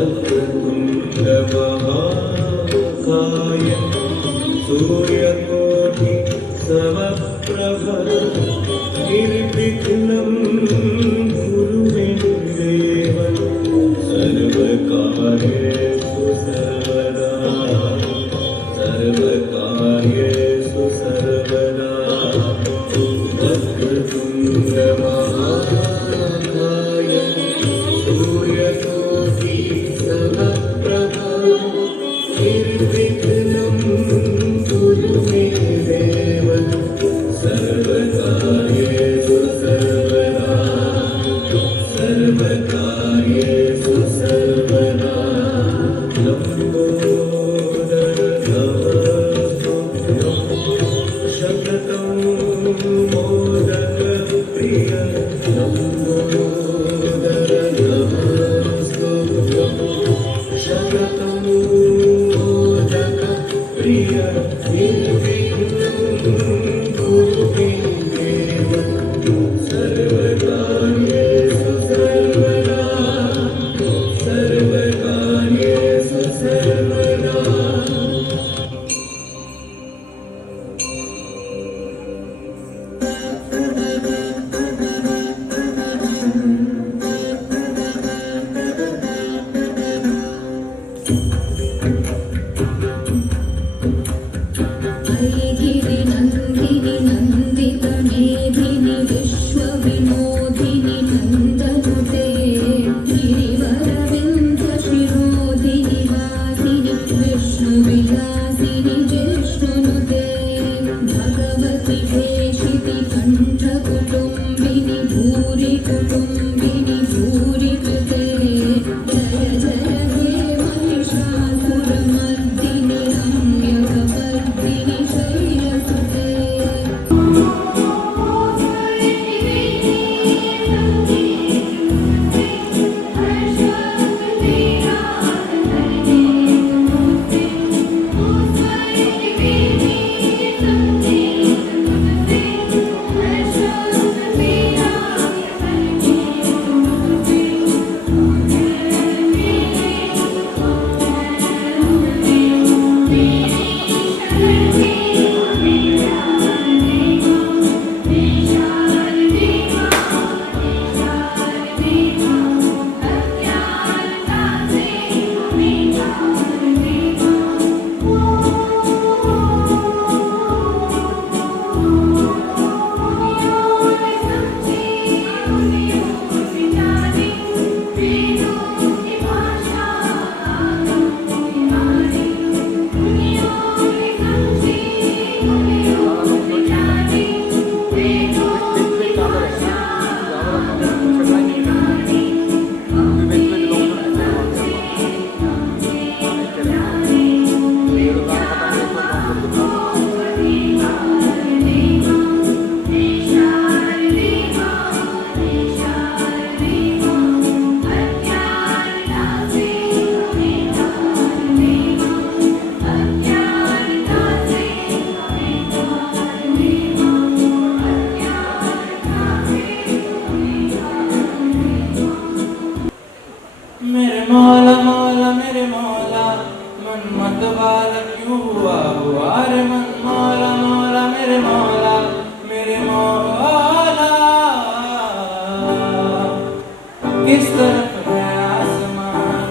वक्रतुण्डमहाकाय सूर्यकोटि समप्रभ निर्विघ्नं कुरु मे देव सर्वकार्येषु सर्वदा सर्वकार्येषु सर्वदा वक्रतुण्डमहाकाय सूर्यकोटि समप्रभ निर्विघ्नं कुरु मे देव सर्वकार्येषु सर्वदा सर्वकार्येषु सर्वदा लम्बोदर नमस्तुभ्यं शततं मोदकप्रिय लम्बोदर नमस्तुभ्यं शततं मोदकप्रिय निर्विघ्नं कुरु मे देव सर्वकार्येषु सर्वदा सर्वकार्येषु सर्वदा ऐगिरि नन्दिनि नन्दित मेदिनि विश्वविनोदिनि नन्दनुते गिरिवरविन्द शिरोधिनि वासिनि विष्णुविलासिनि जिष्णुनुते भगवति भेषिति कण्ठकुटुम्बिनि भूरि कुटुम्बिनि भूरि कृते जय जय हे महिषासुरमर्दिनि रम्यकपर्दिनि शैलसुते मेरे मौला मौला मेरे मौला मन मत वाला क्यों हुआ हुआ रे मन मौला मौला मेरे मौला किस तरफ है आसमान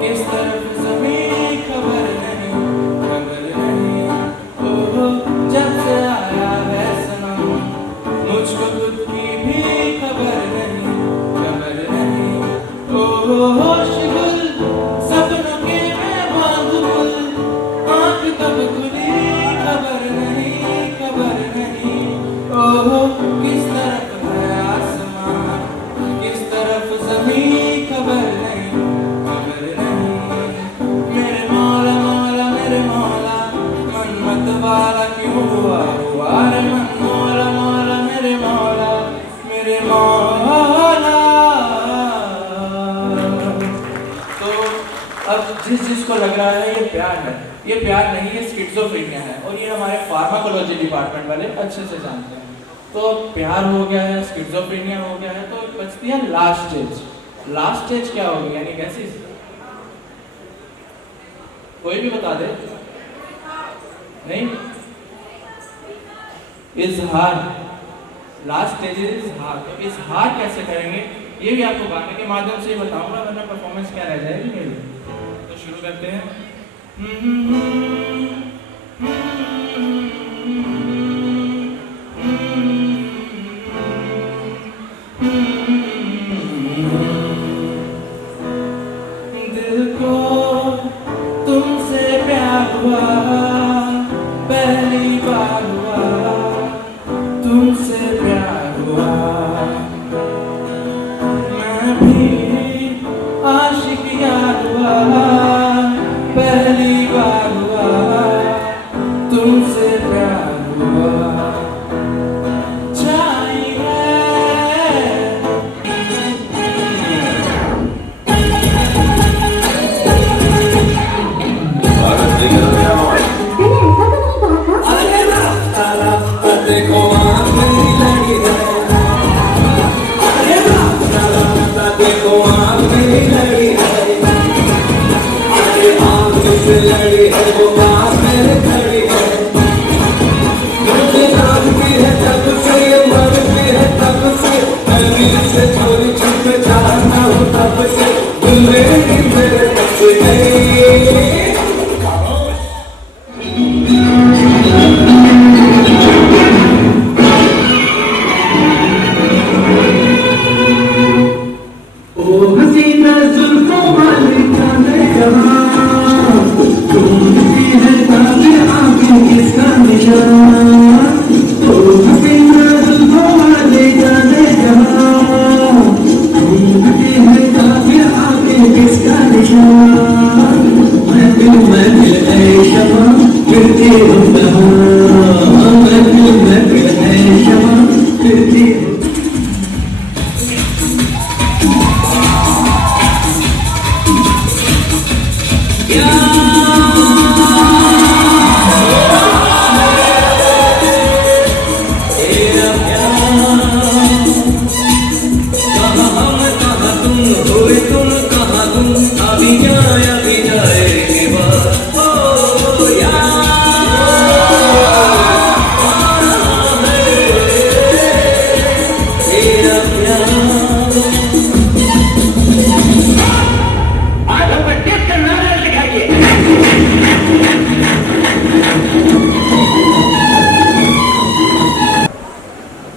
किस तरफ ज़मीन खबर नहीं ओहो जब से आया है सनम मुझको खुद की भी खबर नहीं ओहो होश गुल सपनों के मैं बांध गुल आँख कब खुली खबर नहीं ओहो किस तरफ है आसमान किस तरफ ज़मीन खबर नहीं मेरे मौला मौला मेरे मौला मन मत वाला क्यों हुआ रे मन मौला मौला मेरे मौला तो अब जिसको लग रहा है ये प्यार है, ये प्यार नहीं है, स्किज़ोफ्रेनिया है और ये हमारे फार्माकोलॉजी डिपार्टमेंट वाले अच्छे से जानते हैं। तो प्यार हो गया है, स्किज़ोफ्रेनिया हो गया है, तो बचती है लास्ट स्टेज। लास्ट स्टेज क्या होगी, यानी कैसी कोई भी बता दे। नहीं, इजहार, लास्ट स्टेज इज इजहार। तो इजहार कैसे करेंगे ये भी आपको गाने के माध्यम से बताऊंगा, वरना परफॉर्मेंस क्या रह जाएगी मेरी। तो शुरू करते हैं। दिल को तुमसे प्यार हुआ, पहली बार हुआ तुमसे प्यार हुआ। मैं भी आशिक यार हुआ, पहली बार हुआ तुमसे प्यार हुआ। चाहिए देखो आँख मेरी लड़ी है, देखो आँख मेरी लड़ी है, अरे आँख से लड़ी है वो आँख मेरे खड़ी है। मुझे जानती है तब से, ये मरती है तब से, मैं दिल से चोरी छुप चाहता हूँ तब से, दिल मेरे बस गई।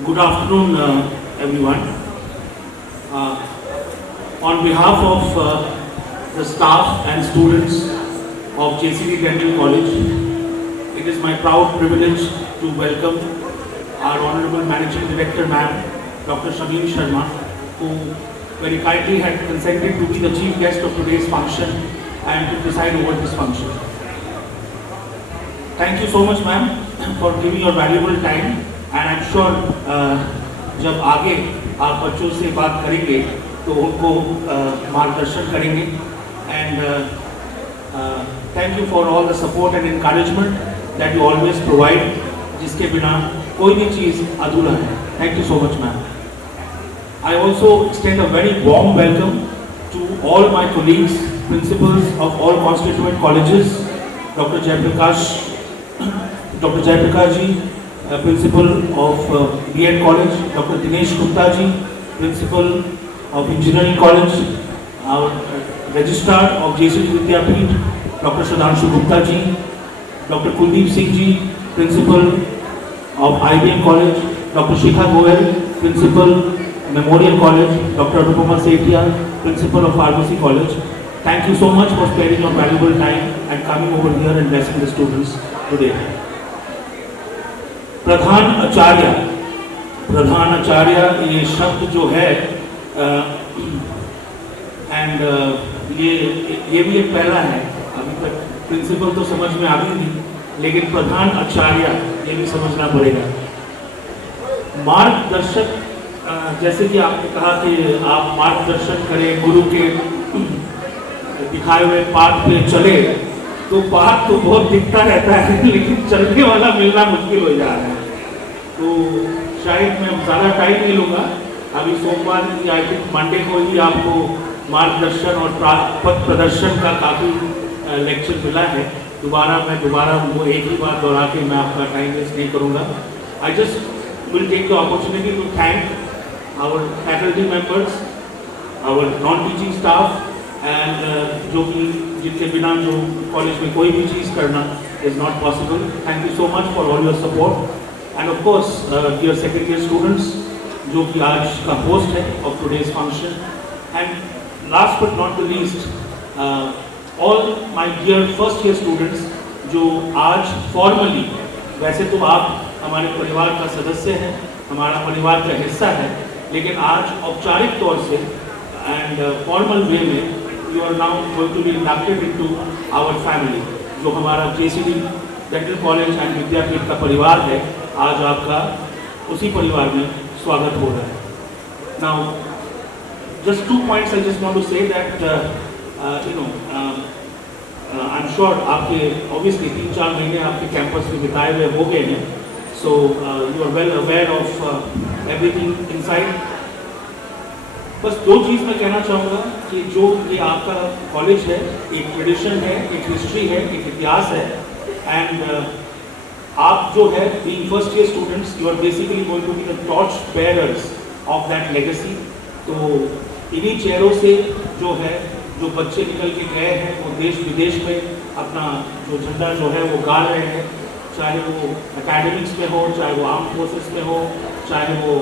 Good afternoon, everyone. On behalf of the staff and students of JCD Dental College, it is my proud privilege to welcome our Honorable Managing Director, Ma'am, Dr. Shameen Sharma, who very kindly had consented to be the chief guest of today's function and to preside over this function. Thank you so much, ma'am, for giving your valuable time. And I'm sure जब आगे आप बच्चों से बात करेंगे तो उनको मार्गदर्शन करेंगे। And thank you for all the support and encouragement that you always provide, जिसके बिना कोई भी चीज़ अधूरा है। Thank you so much, ma'am. I also extend a very warm welcome to all my colleagues, principals of all constituent colleges, Dr. Jayaprakash ji, Principal of B.Ed College, Dr. Dinesh Gupta ji, Principal of Engineering College, our Registrar of JCD Vidyapeeth, Dr. Sudhanshu Gupta ji, Dr. Kuldeep Singh ji, Principal of IBM College, Dr. Shikha Goel, Principal Memorial College, Dr. Anupama Sethia, Principal of Pharmacy College. Thank you so much for sparing your valuable time and coming over here and blessing the students today. प्रधान आचार्य ये शब्द जो है and ये भी एक पहला है। अभी तक प्रिंसिपल तो समझ में आ गई नहीं, लेकिन प्रधान आचार्य ये भी समझना पड़ेगा। मार्गदर्शक, जैसे कि आपने कहा कि आप मार्गदर्शन करें, गुरु के दिखाए हुए पाथ पे चले, तो पाथ तो बहुत दिखता रहता है लेकिन चलने वाला मिलना मुश्किल हो जा रहा है। तो शायद मैं ज़्यादा टाइम नहीं लूँगा। अभी सोमवार आई थिंक मंडे को ही आपको मार्गदर्शन और पथ प्रदर्शन का काफ़ी लेक्चर मिला है, दोबारा वो एक ही बात दोहरा के मैं आपका टाइम वेस्ट नहीं करूँगा। I just will take the opportunity to thank our faculty members, our non teaching staff and जो कि जिनके बिना जो कॉलेज में कोई भी चीज़ करना is not possible. Thank you so much for all your support and of course dear second year students जो कि आज का होस्ट है of today's function, and last but not the least all my dear first year students जो आज formally, वैसे तो आप हमारे परिवार का सदस्य हैं, हमारा परिवार का हिस्सा है, लेकिन आज औपचारिक तौर से एंड फॉर्मल वे में you are now going to be inducted into our family. जो हमारा JCD डेंटल कॉलेज एंड विद्यापीठ का परिवार है, आज आपका उसी परिवार में स्वागत हो रहा है। Now just 2 points I just want to say that I'm sure आपके obviously 3-4 महीने आपके कैंपस में बिताए हुए हो गए हैं, so you are well aware of everything inside। बस 2 चीज़ मैं कहना चाहूँगा कि जो ये आपका कॉलेज है, एक ट्रेडिशन है, एक हिस्ट्री है, एक इतिहास है, एंड आप जो है being first year students you are basically going to be the torch bearers of that legacy. तो इन्हीं चेहरों से जो है जो बच्चे निकल के गए हैं वो देश विदेश में अपना जो झंडा जो है वो गाड़ रहे हैं, चाहे वो एकेडमिक्स में हो, चाहे वो आर्म फोर्सेस में हो, चाहे वो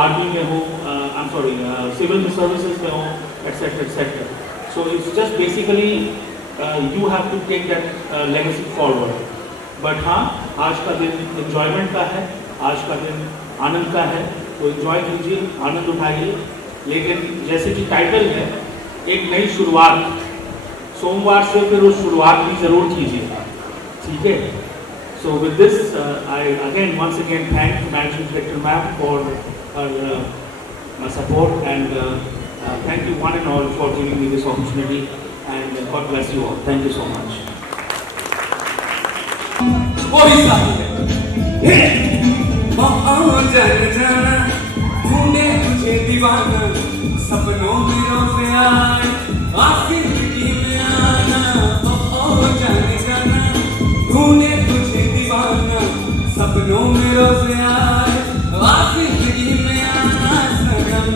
आर्मी में हो, I am sorry civil services में हो, etcetera etcetera. So it's just basically you have to take that legacy forward. But हाँ, आज का दिन एंजॉयमेंट का है, आज का दिन आनंद का है, तो एंजॉय कीजिए, आनंद उठाइए। लेकिन जैसे कि टाइटल है, एक नई शुरुआत, सोमवार से फिर उस शुरुआत भी ज़रूर कीजिए, ठीक है। So with this I again once again thank managing director ma'am for her support and thank you one and all for giving me this opportunity and God bless you all. Thank you so much. वो भी साथी है जन जाना ढूंढे तुझे दीवाना, सपनों में रोज आए आखिर जिंदगी में आना। जन जाना ढूंढे तुझे दीवाना, सपनों में रोज आए आखिर जिंदगी में आना सनम।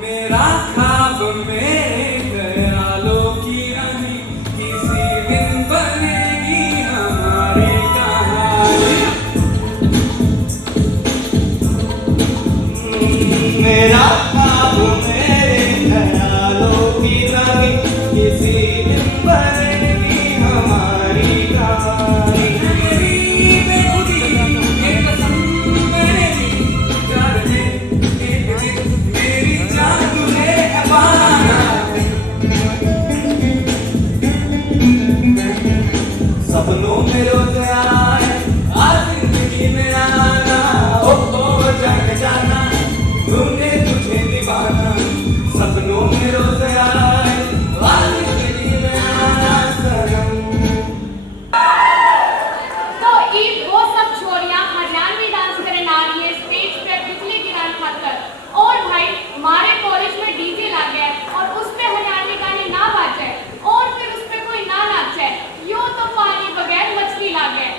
मेरा ख्वाब मेरे ख्यालों की रानी, किसी दिन बनेगी हमारी कहानी। मेरा ख्वाब मेरे ख्यालों की रानी, किसी दिन बनेगी हमारी कहानी। मेरी बेखुदी एक कसम मेरी जान है, एक दिन मेरी जान तुझे है पाना। सपनों में रोज आए आज जिंदगी में आना। ओ जान जाना ढूंढे तुझे दीवाना, सपनों में रोज आए आज जिंदगी में आना सनम। तो ईद वो सब छोरियां हरियाणवी डांस करे नारी है स्टेज पे बिजली गिरान खातर। और भाई हमारे कॉलेज में डीजे ला गया और उस पे हरियाणवी गाने ना बाजे और फिर उस पे कोई ना नाचे, यूं तो पानी बगैर मछली ला गए।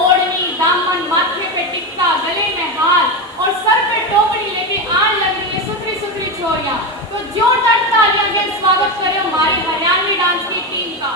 ओढ़नी दामन माथे पे टिक्का गले में हार और सर पे टोकरी लेके आन लग रही है सुथरी सुथरी छोरियां। तो जोरदार तालियां के स्वागत करें हमारी हरियाणवी डांस की टीम का।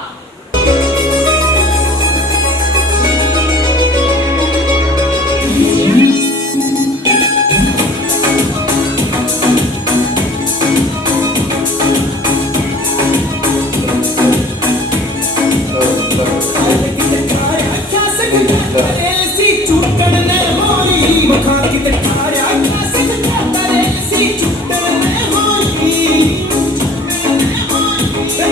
Hey!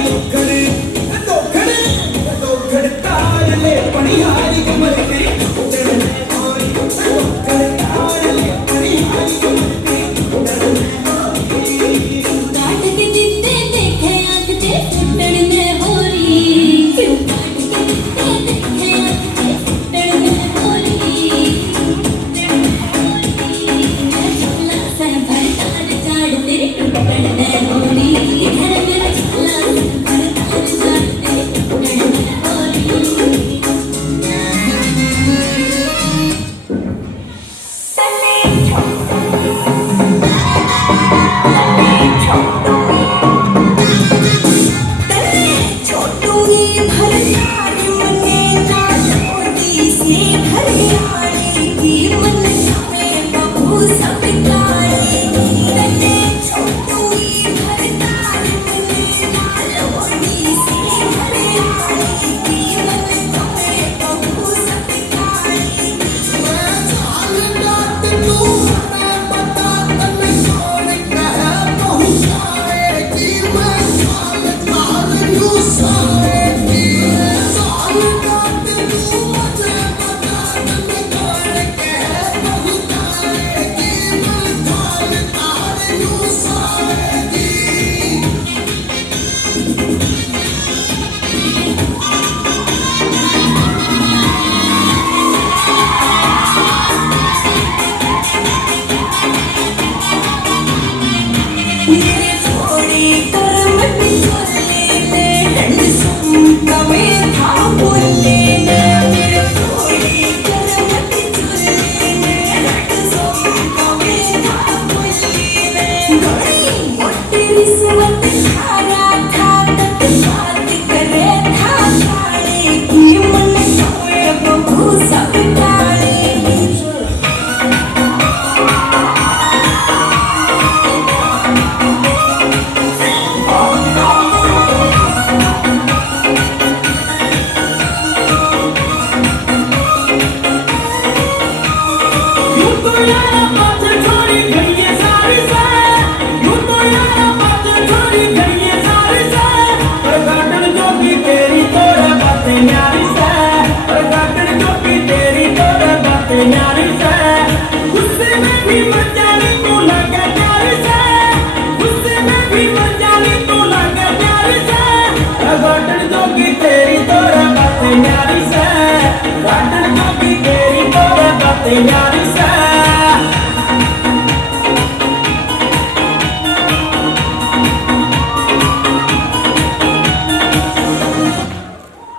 ते न्यारी से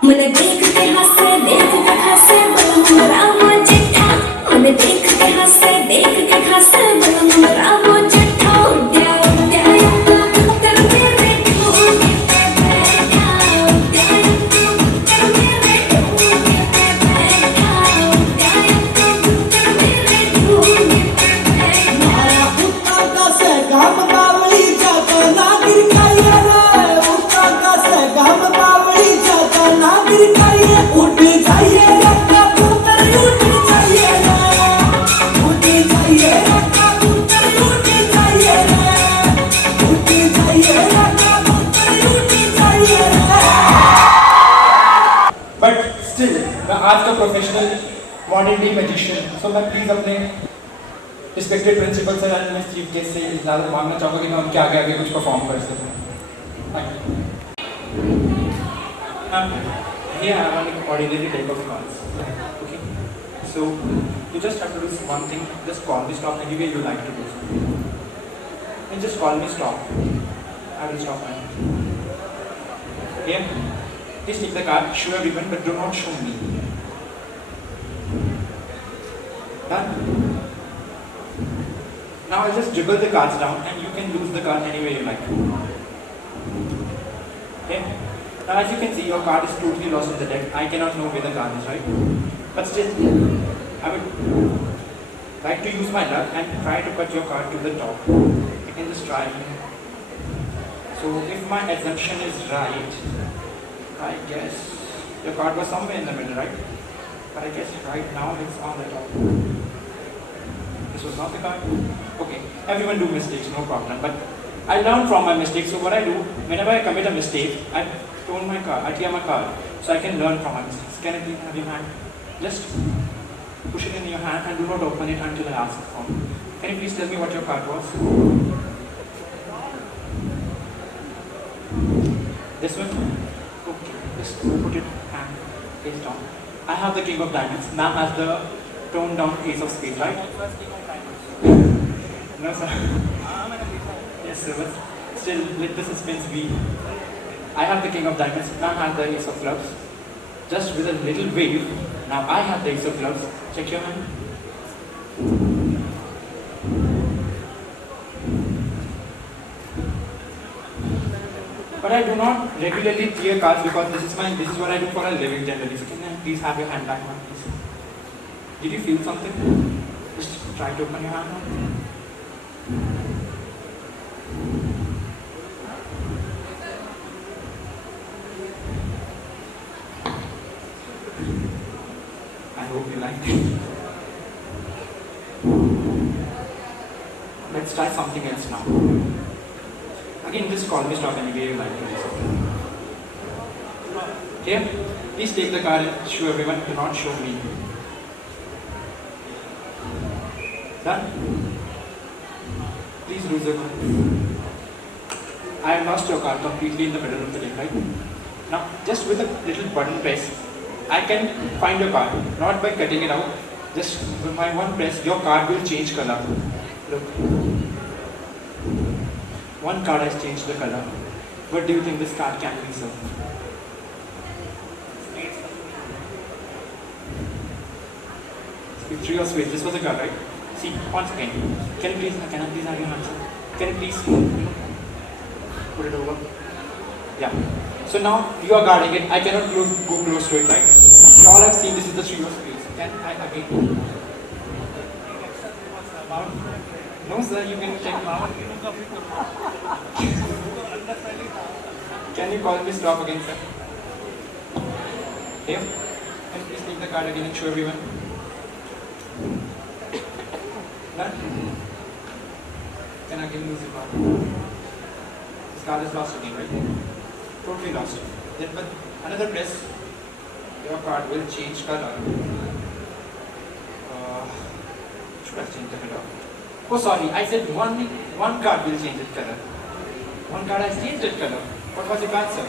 मन देखते हंसे देखते हंसे बलम रामो चिट्ठा मन देखते हंसे देखते हंसे बलम रामो चिट्ठा उद्या उद्या कर मेरे ढूंढ पे बैठा उद्या कर मेरे ढूंढ पे बैठा उद्या कर मेरे ढूंढ पे बैठा मारा उत्ता का से गाम बावली जाता नागिर काया रे उत्ता का से गाम बावली जाता नागिर काया उठ जाइए रत्ना पुत्र उठ जाइए रे उठ जाइए रत्ना पुत्र उठ जाइए रे उठ जाइए रत्ना पुत्र उठ जाइए रे बट स्टिल मैं आज का professional modern day magician so मैं प्लीज अपने respected principal sir and miss chief guest से इजाजत मांगना चाहूँगा कि मैं उनके आगे आगे कुछ परफॉर्म कर सकूँ thank you Here I want an ordinary type of cards. Okay. So you just have to do one thing. Just call me stop any way you like to do. And just call me stop. I will stop now. Here, please take the card. Show everyone, but do not show me. Done. Now I'll just dribble the cards down, and you can lose the card any way you like. Okay. Now as you can see, your card is totally lost in the deck. I cannot know where the card is, right? But still, I would like to use my luck and try to cut your card to the top. You can just try. So if my assumption is right, I guess your card was somewhere in the middle, right? But I guess right now it's on the top. This was not the card. Okay, everyone do mistakes, no problem. But I learn from my mistakes. So what I do, whenever I commit a mistake, I tone my card, I clear my card, so I can learn from my mistakes. Can I please have your hand? Just push it in your hand and do not open it until I ask for it. Can you please tell me what your card was? This one? Okay, just put it hand face down. I have the king of diamonds. Ma'am has the toned down ace of spades, right? No sir. Yes sir, but still let the suspense be. I have the king of diamonds, ma'am has the ace of clubs. Just with a little wave, now I have the ace of clubs. Check your hand. But I do not regularly clear cards because this is what I do for a living generally. So can I please have your hand back now, please? Did you feel something? Just try to open your hand now. I hope you liked it. Let's try something else now. Again, just call me stop any way you like it. Here, please take the card and show everyone. Do not show me. Done? Please lose your card. I have lost your card completely in the middle of the deck, right? Now, just with a little button press, I can find your card, not by cutting it out. Just with my one press, your card will change color. Look. One card has changed the color. What do you think this card can be, sir? Three of spades. This was a card, right? See, once again. Can I please have your hand, sir? Can you please put it over? Yeah. So now you are guarding it. I cannot go close to it, right? You all have seen this is the three of spades. Can I again? No, sir. You can check now. Can you call me stop again, sir? Here. Can you please take the card again and show everyone? Done? Can I again lose the card? This card is lost again, right? Totally lost. Then with another press, your card will change color. Should have changed the color. Oh sorry, I said one card will change its color. One card has changed its color. What was your card, sir?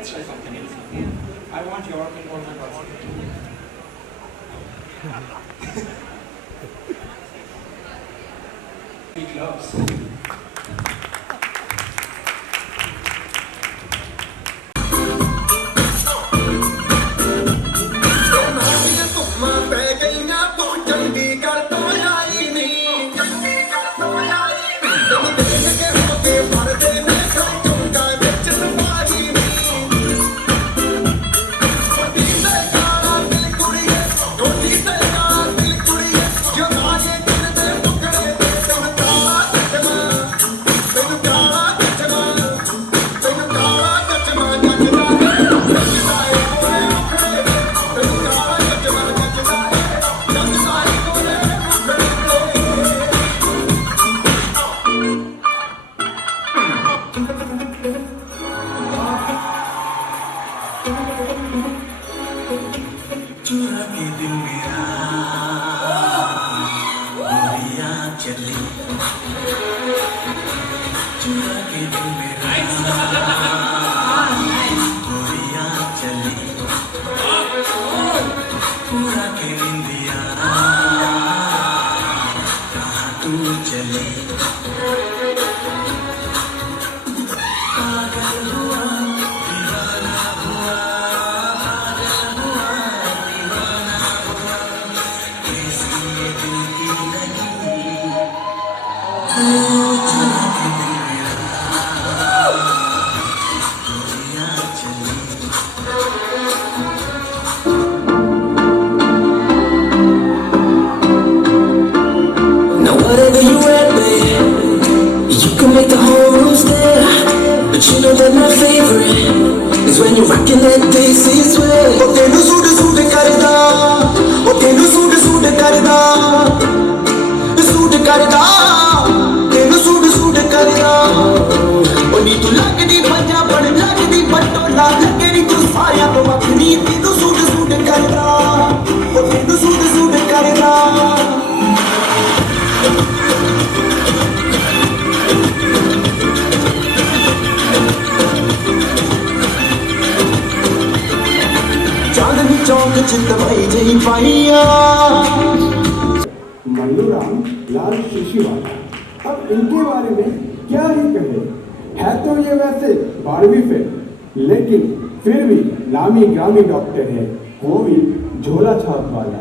let's try something else. I want your involvement also. Big gloves. Now whatever you wear, babe, you can make the whole room stare. But you know that my favorite is when you're rocking that Dixie sway. Oh, tenu suit karda, oh tenu suit karda, tenu suit karda. Oh नी तू लगदी मजा बड़ लगदी बटोला लगदी तू साया तो अपनी तू सूट करदा ओ तू सूट करदा चांदनी चौक चितवाई जही पाइया मल्लूराम लाल शिशिवाला। अब इनके बारे में क्या ही कहे, है तो ये वैसे 12वीं फेल, लेकिन फिर भी नामी ग्रामी डॉक्टर है, वो भी झोला छाप वाला।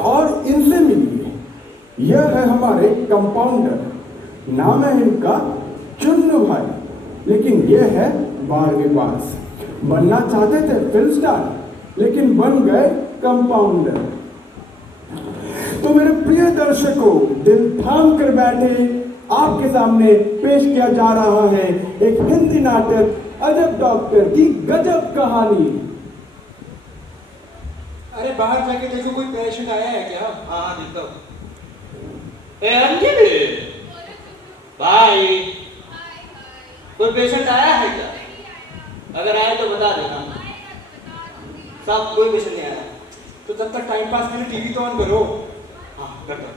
और इनसे मिलिए, यह है हमारे कंपाउंडर, नाम है इनका चुन्नू भाई, लेकिन यह है 12वीं पास। बनना चाहते थे फिल्म स्टार, लेकिन बन गए कंपाउंडर। तो मेरे प्रिय दर्शकों, दिल थाम कर बैठे, आपके सामने पेश किया जा रहा है एक हिंदी नाटक अजब डॉक्टर की गजब कहानी। अरे बाहर जाके देखो, कोई पेशेंट आया है क्या? हाँ देखता हूँ। ए अंजलि भाई, कोई पेशेंट आया है क्या? अगर आए तो बता देना। सब कोई पेशेंट नहीं आया। तो जब तक टाइम पास के लिए टीवी तो ऑन करो। हाँ करता हूँ।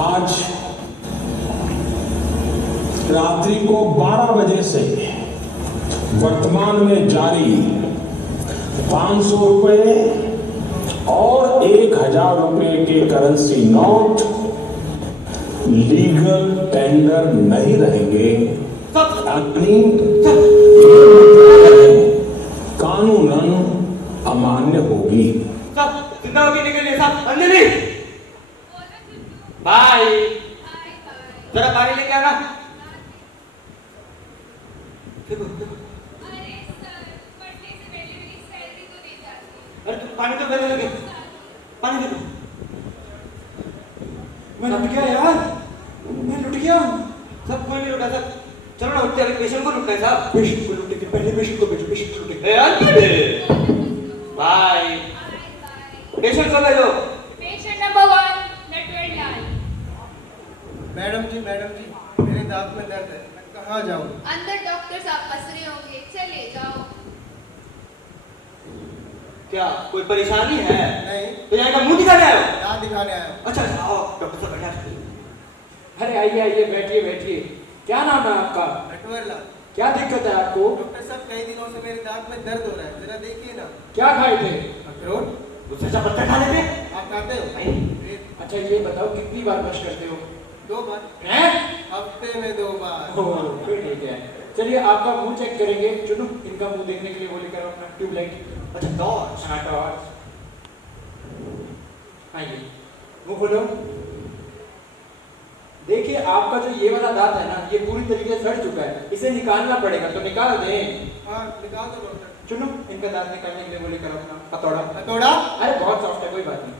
आज रात्रि को 12 बजे से वर्तमान में जारी 500 रुपए और 1000 रुपए के करेंसी नोट लीगल टेंडर नहीं रहेंगे। कानूनन अमान्य होगी। सब जिंदा होगी निकलिए सब। अंजलि भाई, जरा पानी लेके आना। देखो अरे सर, पढ़ने से पहले मेरी सैलरी तो दे जाती। अरे तू पानी तो पहले लेके पानी दे। मैं लुट गया यार, मैं लुट गया। सब कोई नहीं लुटा सब। चलो ना उठते, अभी पेशेंट को लुटना है साहब। पेशेंट को लुटेंगे, पहले पेशेंट को भेजो, पेशेंट को लुटेंगे। ए अंजलि भाई, पेशेंट को भेजो। Patient number 1 Natwarlal. मैडम जी मेरे दांत में दर्द है, मैं कहाँ जाऊँ? अंदर डॉक्टर साहब फंस रहे होंगे, चले जाओ। क्या कोई परेशानी है? नहीं। तो यहाँ का मुंह दिखाने आए हो? दांत दिखाने आया हूँ। अच्छा आओ, डॉक्टर साहब बैठा। अरे आइए आइए, बैठिए बैठिए। क्या नाम है आपका? नटवरलाल। क्या दिक्कत है आपको? डॉक्टर साहब कई दिनों से मेरे दांत में दर्द हो रहा है, जरा देखिए ना। क्या खाए थे? अखरोट। दूसरे से पत्ता खा लेते? आप खाते हो? नहीं। अच्छा ये बताओ कितनी बार ब्रश करते हो? 2 बार। हैं? हफ्ते में 2 बार। ओह, फिर ठीक है। चलिए आपका मुंह चेक करेंगे। चुनो इनका मुंह देखने के लिए वो लेकर अपना ट्यूबलाइट। अच्छा टॉर्च। हाँ टॉर्च। आइए मुंह खोलो। देखिए आपका जो ये वाला दांत है ना, ये पूरी तरीके से सड़ चुका है, इसे निकालना पड़ेगा, तो निकाल दें। हाँ निकाल दो डॉक्टर। चुनो इनका दांत निकालने के लिए वो लेकर अपना हथौड़ा। हथौड़ा? अरे बहुत सॉफ्ट है, कोई बात नहीं।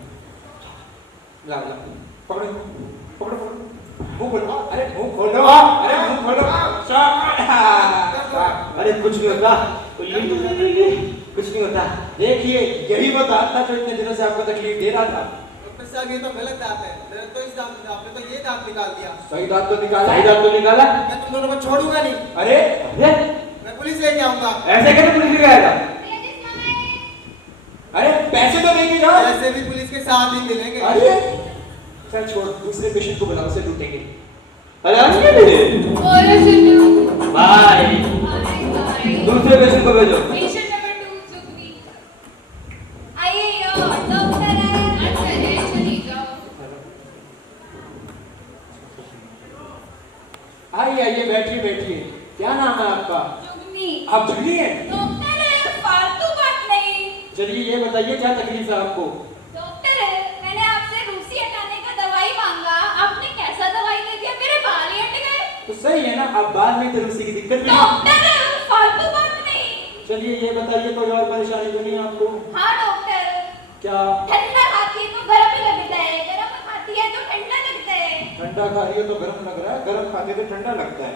लाओ लाओ, पकड़ो पकड़ो पकड़ो, मुंह खोलो। अरे मुंह खोलो, अरे मुंह खोलो। अरे कुछ नहीं होता, कुछ नहीं होता। देखिए यही वो दांत था जो इतने दिनों से आपको तकलीफ दे रहा था। डॉक्टर साहब ये तो गलत दांत है, मेरा तो इस दांत में, आपने तो ये दांत निकाल दिया। सही दांत तो निकाला। सही दांत तो निकाला। मैं तुम दोनों को छोड़ूंगा नहीं। अरे अरे मैं पुलिस लेके आऊंगा। ऐसे कैसे पुलिस लेके आएगा? अरे पैसे तो लेके जाओ। ऐसे भी पुलिस के साथ ही मिलेंगे। अरे चल छोड़, दूसरे पेशेंट को बुलाओ, उसे लूटेंगे। अरे बाय। दूसरे पेशेंट को भेजो। Patient number 2 सुखवी। आइए यो डॉक्टर है। अच्छा है, चली जाओ। आइए आइए, बैठिए बैठिए। क्या नाम है आपका? जुगनी। आप जुगनी हैं? डॉक्टर फालतू बात नहीं। चलिए ये बताइए क्या तकलीफ है आपको? डॉक्टर मैंने आपसे रूसी हटाने का दवाई मांगा, आपने कैसा दवाई दे दिया, मेरे बाल ही हट गए। तो सही है ना, अब बाद में तो रूसी की दिक्कत भी नहीं। डॉक्टर फालतू बात नहीं। चलिए ये बताइए कोई और परेशानी तो नहीं है आपको? हाँ डॉक्टर। क्या? ठंडा खाती है तो गर्म लगता है, गर्म खाती है तो ठंडा लगता है। ठंडा खा रही है तो गर्म लग रहा है, गर्म खाते तो ठंडा लगता है।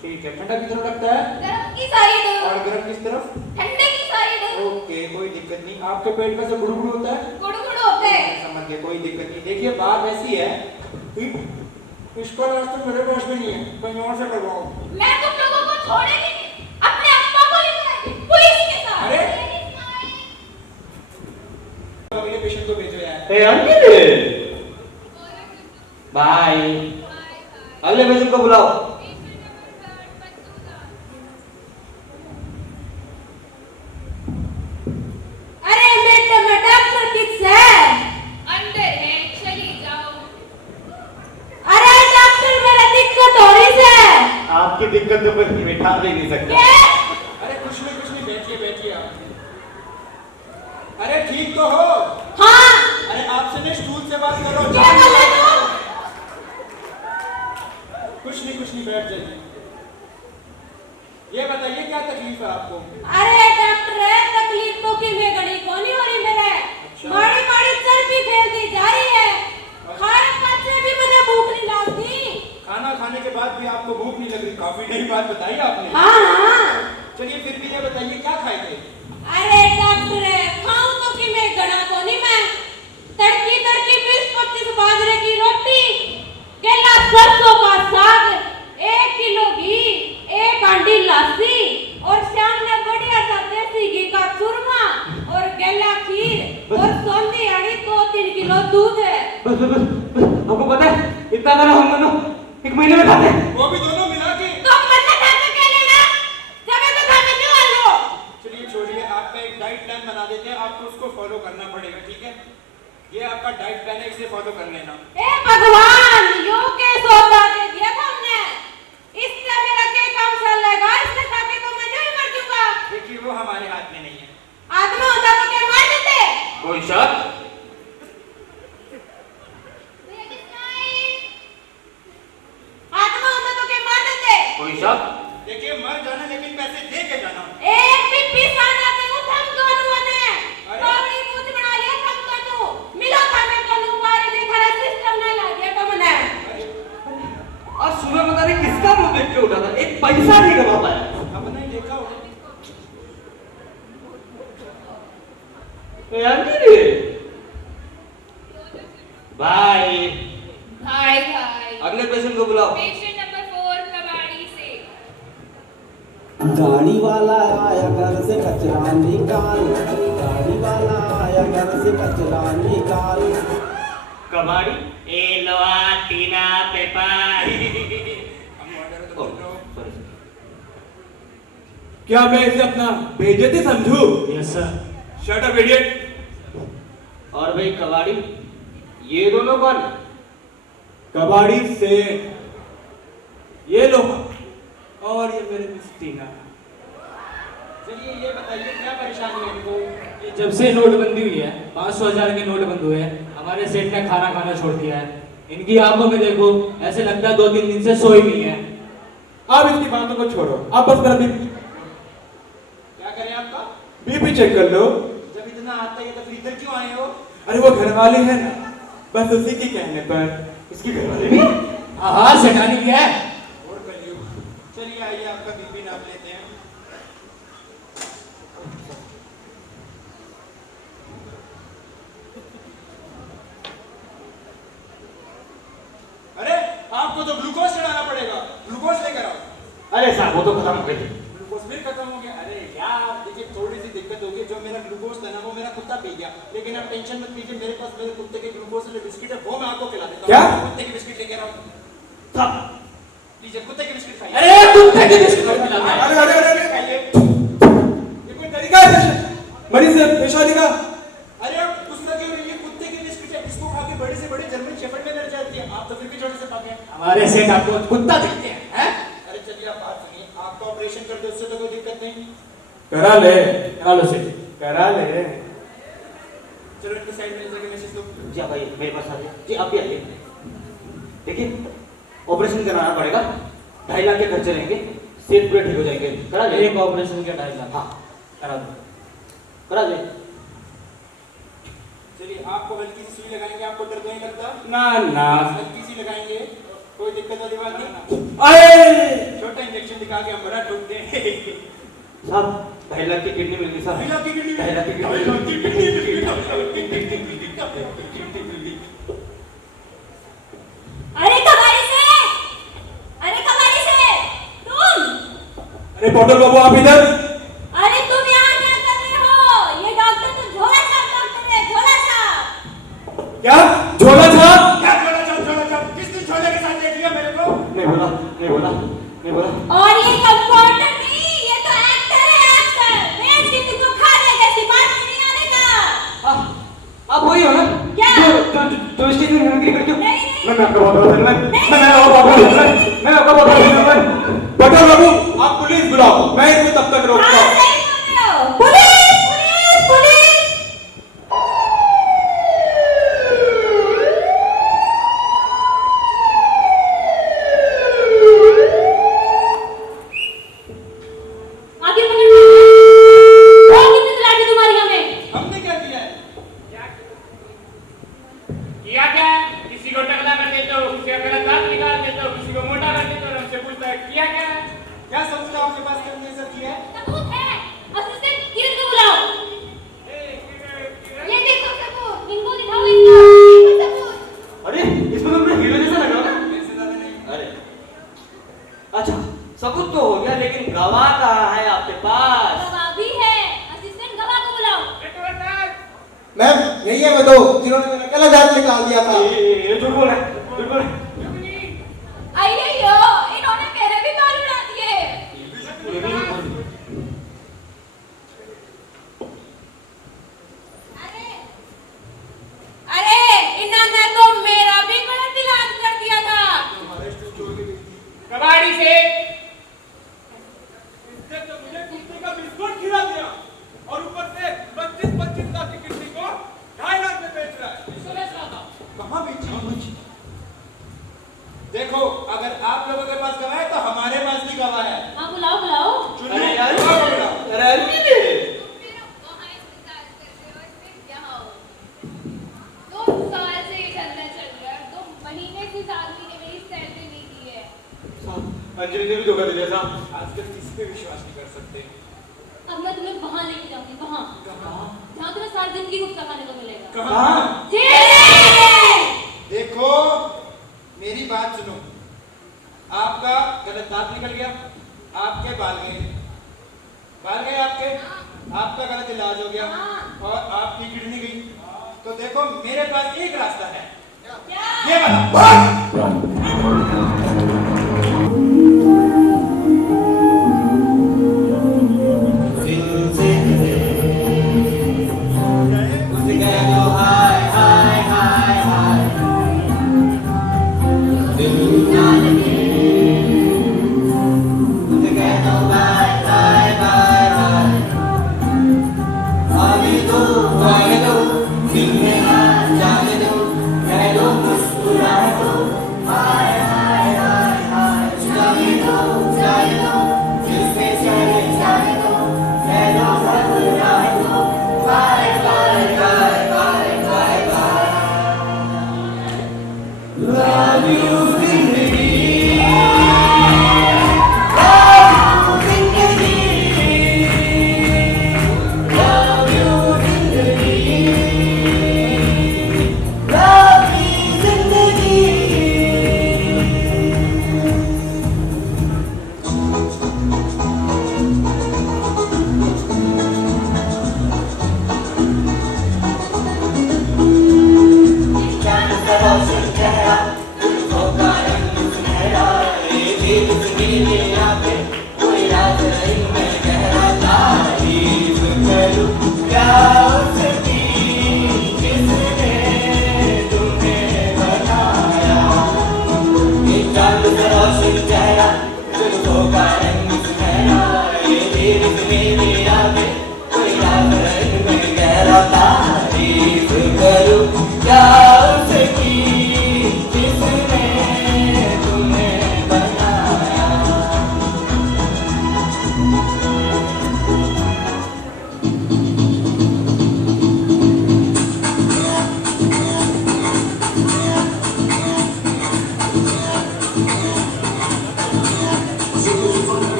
ठीक है, ठंडा किस तरफ लगता है? गर्म की साइड। और गर्म किस तरफ? ठंडे की साइड। ओके कोई दिक्कत नहीं। आपके पेट में से गुड़गुड़ होता है? गुड़गुड़ होते हैं। समझ गए, कोई दिक्कत नहीं। देखिए बात ऐसी है, इसका रास्ता मेरे पास में नहीं है, कहीं और से करवाओ। मैं तुम लोगों को छोड़ेगी नहीं, अपने अप्पा को लेकर आएगी पुलिस के साथ। अरे अगले पेशेंट को भेजो यार। ए अंकित बाय। अगले पेशेंट को बुलाओ। अरे मैडम डॉक्टर किस है? अंदर है, चली जाओ। अरे डॉक्टर मेरा दिक्कत हो रही है। आपकी दिक्कत तो कोई बैठा भी नहीं सकता। अरे कुछ नहीं, बैठिए बैठिए आप। अरे ठीक तो हो? हाँ। अरे आपसे नहीं, स्टूल से बात करो। क्या बोला तुम? कुछ नहीं, बैठ जाइए। ये बताइए क्या तकलीफ है आपको? अरे डॉक्टर तकलीफ तो कि मैं गड़ी को नहीं हो रही मेरे। माड़ी माड़ी चर्बी फैलती जा रही है। खाने पाने भी मुझे भूख नहीं लगती। खाना खाने के बाद भी आपको भूख नहीं लग रही? काफी नई बात बताई आपने। हाँ। चलिए फिर भी ये बताइए क्या खाए थे? अरे डॉक्टर खाऊं तो कि मैं गड़ा को नहीं, मैं तड़की 20-25 बाजरे की रोटी, केला सरसों का साग, 1 किलो घी, 1 हांडी लस्सी और शाम ने बढ़िया सा देसी घी का चूरमा और केला खीर और सौंधी हड़ी 2-3 किलो दूध है। बस आपको पता है इतना खाना हम दोनों 1 महीने में खाते हैं। वो भी दोनों मिला के? तो मत खाते के लेना, जब तो खाते नहीं वालो। चलिए छोड़िए, आपका एक डाइट प्लान बना देते हैं, आपको उसको फॉलो करना पड़ेगा, ठीक है? ये आपका डाइट प्लान है, इसे फॉलो कर लेना। ए भगवान, यो के सौदा दे दिया था हमने, इससे मेरा क्या काम चलेगा? इससे खाके तो मैं नहीं मर जाऊंगा। देखिए वो हमारे हाथ में नहीं है। आदमी होता तो क्या मार देते? कोई शक? आदमी होता तो क्या मार देते? कोई शक? देखिए मर जाना, लेकिन पैसे दे के जाना। एक भी पैसा ना दे हम दोनों ने कौड़ी दूध बना लिया हम दोनों मिला था। मैं दोनों बारे में खरा सिस्टम ना ला दिया तो मैंने। आज सुबह पता नहीं किसका मुंह देख के उठा था, 1 पैसा नहीं कमा पाया। अब नहीं देखा होगा। बाय। हाय हाय। अगले पेशेंट को बुलाओ। पेशेंट नंबर 4 कबाड़ी से। गाड़ी वाला आया घर से कचरा निकाल, गाड़ी वाला आया घर से कचरा निकाल। कबाड़ी ए लोहा टीना पेपर क्या मैं इसे अपना बेइज्जती समझूं? Yes sir. Shut up idiot. और भाई कबाड़ी, ये दोनों कौन? कबाड़ी से ये लोहा और ये मेरे मिस टीना। चलिए ये बताइए क्या परेशानी है इनको? ये जब से नोटबंदी हुई है, 500,000 के नोट बंद हुए हैं, हमारे सेठ ने खाना खाना छोड़ दिया है। इनकी आंखों में देखो, ऐसे लगता है 2-3 दिन से सोई नहीं है। अब इसकी बातों को छोड़ो, अब बस मेरा बीपी क्या करें आपका? बीपी चेक कर लो। जब इतना आता है तो फिर इधर क्यों आए हो? अरे वो घर वाले हैं ना, बस उसी के कहने पर। इसके घर वाले भी? हाँ सेठानी भी है। और कलयुग। चलिए आइए आपका बीपी नाप लेते हैं। अरे आपको तो ग्लूकोज चढ़ाना पड़ेगा, ग्लूकोज लेकर आओ। अरे साहब वो तो खत्म हो गई। ग्लूकोज फिर खत्म हो गया? अरे यार देखिए थोड़ी सी दिक्कत होगी, जो मेरा ग्लूकोज था ना वो मेरा कुत्ता पी गया, लेकिन आप टेंशन मत लीजिए, मेरे पास मेरे कुत्ते के ग्लूकोज वाले बिस्किट है, वो मैं आपको खिला देता हूँ। क्या? कुत्ते के बिस्किट लेकर आओ। साहब लीजिए कुत्ते के बिस्किट खाइए। अरे कुत्ते के बिस्किट खिलाता है। अरे अरे अरे खाइए। ये कोई तरीका है मरीज से पेश आने का? अरे आप गुस्सा क्यों रही है? कुत्ते के बिस्किट है, इसको खा के बड़े से बड़े जर्मन शेफर्ड में लड़ जाती है, आप तो फिर भी छोटे से पाके। हमारे सेठ आपको कुत्ता दिखते हैं। अरे चलिए आप बात सुनिए, आपका ऑपरेशन कर दो, उससे तो कोई दिक्कत नहीं। करा ले, करा लो सेठ। करा ले। चलो इनके साइड में जाके मैसेज दो। जी आप आइए मेरे पास आइए। जी आप भी आइए। देखिए ऑपरेशन कराना पड़ेगा, 2.5 लाख के खर्चे रहेंगे, सेठ पूरे ठीक हो जाएंगे। करा ले। एक ऑपरेशन के 2.5 लाख। हाँ करा दो। करा ले। चलिए आपको हल्की सी सुई लगाएंगे, आपको दर्द नहीं लगता? ना ना। हल्की सी लगाएंगे, कोई दिक्कत वाली बात नहीं। अरे छोटा इंजेक्शन दिखा के हम बड़ा ठोक दें। साहब 2.5 लाख की किडनी मिल गई साहब। 2.5 लाख की किडनी? 2.5 लाख की किडनी। 2.5 लाख की किडनी। अरे कबाड़ी से, अरे कबाड़ी से, तुम, अरे पॉटर बाबू आप इधर। अरे तुम यहाँ क्या कर रहे हो? ये डॉक्टर तो झोला छाप डॉक्टर है, झोला छाप। क्या झोला छाप? क्या झोला छाप? झोला छाप? किसने झोले के साथ देख लिया मेरे को? नहीं बोला, नहीं बोला, नहीं बोला। और ये कंपाउंडर नहीं, ये तो एक्टर है, एक्टर। बेच के तुमको खा लेगा, ऐसी बात नहीं आने का। आप वही हो ना? क्या? जो स्टेज में नौकरी करते हो? नहीं, मैं आपका बहुत बड़ा धन्यवाद। मैं आपका बहुत बड़ा धन्यवाद। पॉटर बाबू आप पुलिस बुलाओ, मैं इनको तब तक रोकता हाँ, हूँ। सही बोल रहे हो। Police, police, police. आखिर पकड़ लो। और कितने तलाशी तुम्हारी हमें? हमने क्या किया है? किया क्या? किसी को टकला कर देते हो, किसी का गलत दांत निकाल देते हो, किसी को मोटा कर देते हो, और हमसे पूछता है किया क्या? क्या सबूत है आपके पास कि हमने ये सब किया है? सबूत है। असिस्टेंट किरण को बुलाओ। ये देखो सबूत, इनको दिखाओ इनको। देखो सबूत। अरे इसमें तो अपना हीरो जैसा लग रहा है। मेरे से ज्यादा नहीं। अरे अच्छा सबूत तो हो गया, लेकिन गवाह कहाँ है आपके पास? गवाह भी है। असिस्टेंट गवाह को बुलाओ। मैम यही है वो दो जिन्होंने मेरा गलत दांत निकाल दिया था। ये झूठ बोल रहा है, झूठ बोल रहा है। अय्यो, इन्होंने मेरे भी बाल उड़ा दिए। ये भी झूठ बोल रहा है। अरे इन्होंने तो मेरा भी गलत इलाज कर दिया था। कबाड़ी से इसने तो मुझे कुत्ते का बिस्कुट खिला दिया और ऊपर से 25-25 लाख की किडनी को 2.5 लाख में बेच रहा है। इसको बेच रहा था। कहाँ बेची? देखो अगर आप लोगों के पास गवाह है तो हमारे पास भी गवाह है। हाँ बुलाओ बुलाओ। अरे यार, अरे अरे 2 साल से ये धंधा चल रहा है, 2 महीने से आदमी ने मेरी सैलरी नहीं दी है। अंजलि ने भी धोखा दे दिया साहब। आजकल किसी पे विश्वास नहीं कर सकते। अब मैं तुम्हें वहाँ लेके जाऊंगी, वहाँ जहाँ तुम्हें सारी जिंदगी गुप्ता खाने को मिलेगा। कहाँ? जेल। देखो मेरी बात सुनो, आपका गलत दांत निकल गया, आपके बाल गए आपके, आपका गलत इलाज हो गया और आपकी किडनी गई। तो देखो मेरे पास एक रास्ता है, ये वाला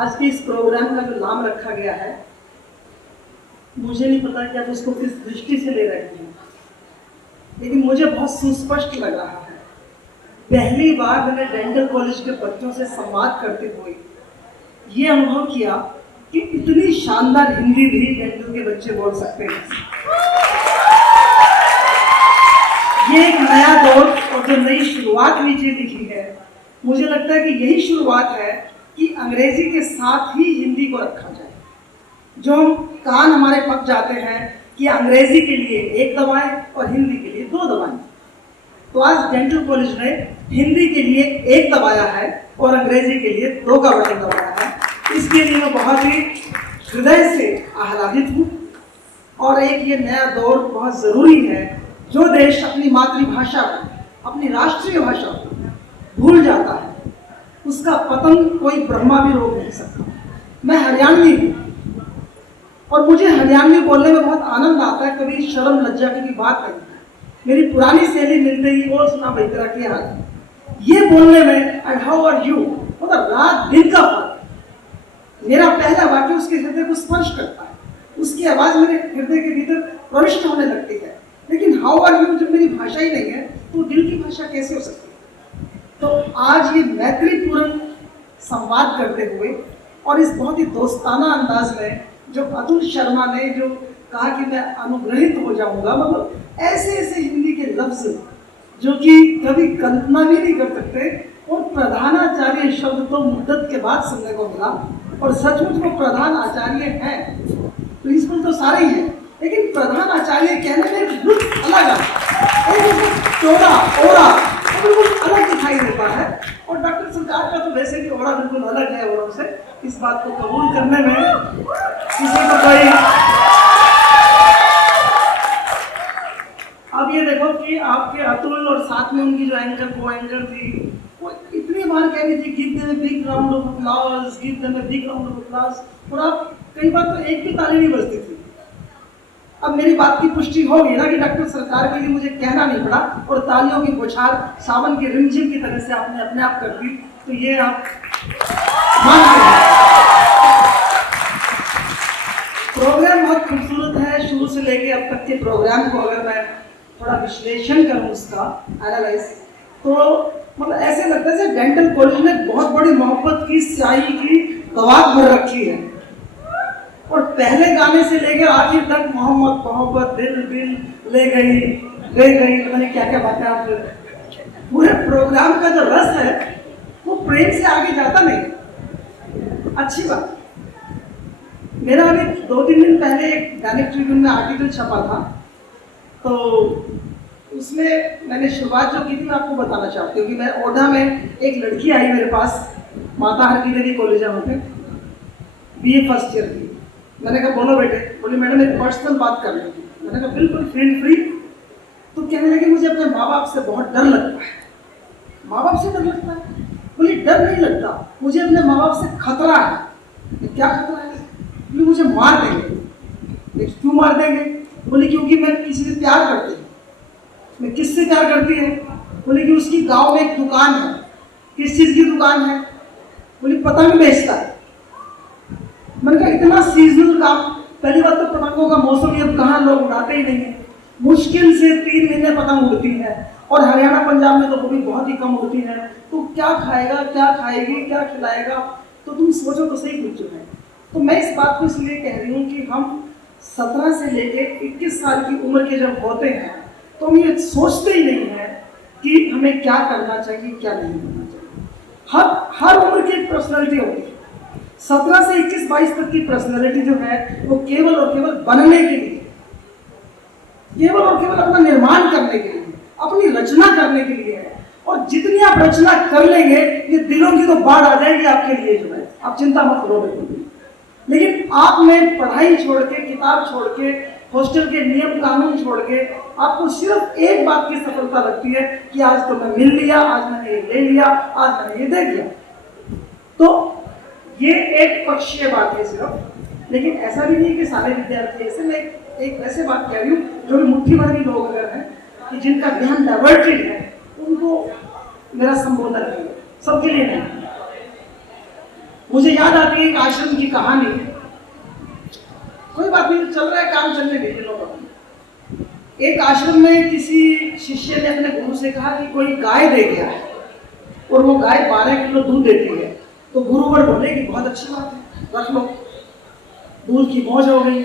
आज के इस प्रोग्राम का जो नाम रखा गया है, मुझे नहीं पता कि आप उसको किस दृष्टि से ले रहे हैं, लेकिन मुझे बहुत सुस्पष्ट लग रहा है। पहली बार मैंने डेंटल कॉलेज के बच्चों से संवाद करते हुए ये अनुभव किया कि इतनी शानदार हिंदी भी डेंटल के बच्चे बोल सकते हैं। ये एक नया दौर और जो नई शुरुआत नीचे लिखी है, मुझे लगता है कि यही शुरुआत है कि अंग्रेजी के साथ ही हिंदी को रखा जाए। जो हम कान हमारे पक जाते हैं कि अंग्रेजी के लिए एक दवाएं और हिंदी के लिए 2 दवाएं, तो आज डेंटल कॉलेज ने हिंदी के लिए 1 दबाया है और अंग्रेजी के लिए 2 का बटन दबाया है। इसके लिए मैं बहुत ही हृदय से आह्लादित हूँ। और एक ये नया दौर बहुत ज़रूरी है। जो देश अपनी मातृभाषा को, अपनी राष्ट्रीय भाषा को भूल जाता है, उसका पतन कोई ब्रह्मा भी रोक नहीं सकता। मैं हरियाणवी हूँ और मुझे हरियाणवी बोलने में बहुत आनंद आता है, कभी शर्म लज्जा की बात नहीं है। मेरी पुरानी सहेली मिलते ही और सुना भाई तेरा क्या हाल है, ये बोलने में एंड हाउ आर यू, मतलब रात दिन का फर्क। मेरा पहला वाक्य उसके हृदय को स्पर्श करता है, उसकी आवाज़ मेरे हृदय के भीतर प्रविष्ट होने लगती है। लेकिन हाउ आर यू जब मेरी भाषा ही नहीं है तो दिल की भाषा कैसे हो सकती है। तो आज ये मैत्रीपूर्ण संवाद करते हुए और इस बहुत ही दोस्ताना अंदाज में जो अतुल शर्मा ने जो कहा कि मैं अनुग्रहित हो जाऊंगा, मतलब ऐसे ऐसे हिंदी के लफ्ज जो कि कभी कल्पना भी नहीं कर सकते। और प्रधानाचार्य शब्द तो मुद्दत के बाद सुनने को मिला, और सचमुच वो प्रधान आचार्य हैं। प्रिंसिपल तो सारे ही हैं, लेकिन प्रधान आचार्य कहने में एक लुत्फ अलग है, एक चौड़ा ओरा बिल्कुल अलग दिखाई देता है। और डॉक्टर सरकार का तो वैसे भी ओरा बिल्कुल अलग है औरों से, इस बात को कबूल करने में किसी को कोई। अब ये देखो कि आपके अतुल और साथ में उनकी जो एंकर को एंकर थी, वो इतनी बार कह रही थी give them a big round of applause, give them a big round of applause, और आप कई बार तो एक भी ताली नहीं बजती थी। अब मेरी बात की पुष्टि होगी ना कि डॉक्टर सरकार के लिए मुझे कहना नहीं पड़ा, और तालियों की बौछार सावन के रिमझिम की तरह से आपने अपने आप कर दी, तो ये आप मान सकते। प्रोग्राम बहुत खूबसूरत है, शुरू से लेके अब तक के प्रोग्राम को अगर मैं थोड़ा विश्लेषण करूं उसका एनालाइज, तो मतलब ऐसे लगता है जैसे डेंटल कॉलेज में बहुत बड़ी मोहब्बत की स्याही की दवात भर रखी है, और पहले गाने से लेकर आखिर तक मोहम्मद मोहब्बत दिल दिल ले गई मैंने क्या क्या बातें आप, पूरे प्रोग्राम का जो रस है वो प्रेम से आगे जाता नहीं। अच्छी बात, मेरा अभी 2-3 दिन पहले एक दैनिक ट्रिब्यून में आर्टिकल छपा था, तो उसमें मैंने शुरुआत जो की थी मैं आपको बताना चाहती हूँ कि मैं ओढ़ा में एक लड़की आई मेरे पास, माता हरकी देवी कॉलेज है वहाँ पे, BA फर्स्ट ईयर की। मैंने कहा बोलो बेटे, बोली मैडम एक पर्सनल बात करनी थी। मैंने कहा बिल्कुल फील फ्री। तो कहने लगे मुझे अपने माँ बाप से बहुत डर लगता है। माँ बाप से डर लगता है? बोली डर नहीं लगता, मुझे अपने माँ बाप से खतरा है। क्या खतरा है? बोली मुझे मार देंगे। क्यों मार देंगे? बोली क्योंकि मैं किसी से प्यार करती हूँ। मैं किससे प्यार करती है? बोली कि उसकी गाँव में एक दुकान है। किस चीज़ की दुकान है? बोली पतंग बेचता है। मैंने कहा इतना सीजनल काम, पहली बात तो पतंगों का मौसम ये अब कहाँ लोग उड़ाते ही नहीं है, मुश्किल से 3 महीने पतंग उड़ती है, और हरियाणा पंजाब में तो वो भी बहुत ही कम उड़ती है। तो क्या खाएगा, क्या खाएगी, क्या खिलाएगा, तो तुम सोचो तो सही कुछ जो है। तो मैं इस बात को इसलिए कह रही हूँ कि हम 17 से लेके 21 साल की उम्र के जब होते हैं तो हम ये सोचते ही नहीं है कि हमें क्या करना चाहिए, क्या नहीं करना चाहिए। हर उम्र की एक पर्सनैलिटी होती है। 17 से 21-22 तक की पर्सनैलिटी जो है वो केवल और केवल बनने के लिए, केवल और केवल अपना निर्माण करने के लिए, अपनी रचना करने के लिए है। और जितनी आप रचना कर लेंगे ये दिलों की तो बाढ़ आ जाएगी आपके लिए जो है, आप चिंता मत करो बिल्कुल। लेकिन आपने पढ़ाई छोड़ के, किताब छोड़ के, हॉस्टल के नियम कानून छोड़ के, आपको सिर्फ एक बात की सफलता लगती है कि आज तो मैं मिल लिया, आज मैंने ये ले लिया, आज मैंने ये दे दिया। तो ये एक पक्षीय बात है सिर्फ, लेकिन ऐसा भी नहीं कि सारे विद्यार्थी ऐसे। मैं एक वैसे बात कह रही हूँ जो मुट्ठी भर भी लोग अगर हैं कि जिनका ध्यान डाइवर्टेड है, उनको मेरा संबोधन है, सबके लिए नहीं। मुझे याद आती है एक आश्रम की कहानी। कोई बात नहीं, चल रहा है काम, चलने दीजिए लोग। एक आश्रम में किसी शिष्य ने अपने गुरु से कहा कि कोई गाय दे गया है और वो गाय 12 किलो दूध देती है। तो गुरुवर बोले कि बहुत अच्छी बात है, रख लो, दूध की मौज हो गई।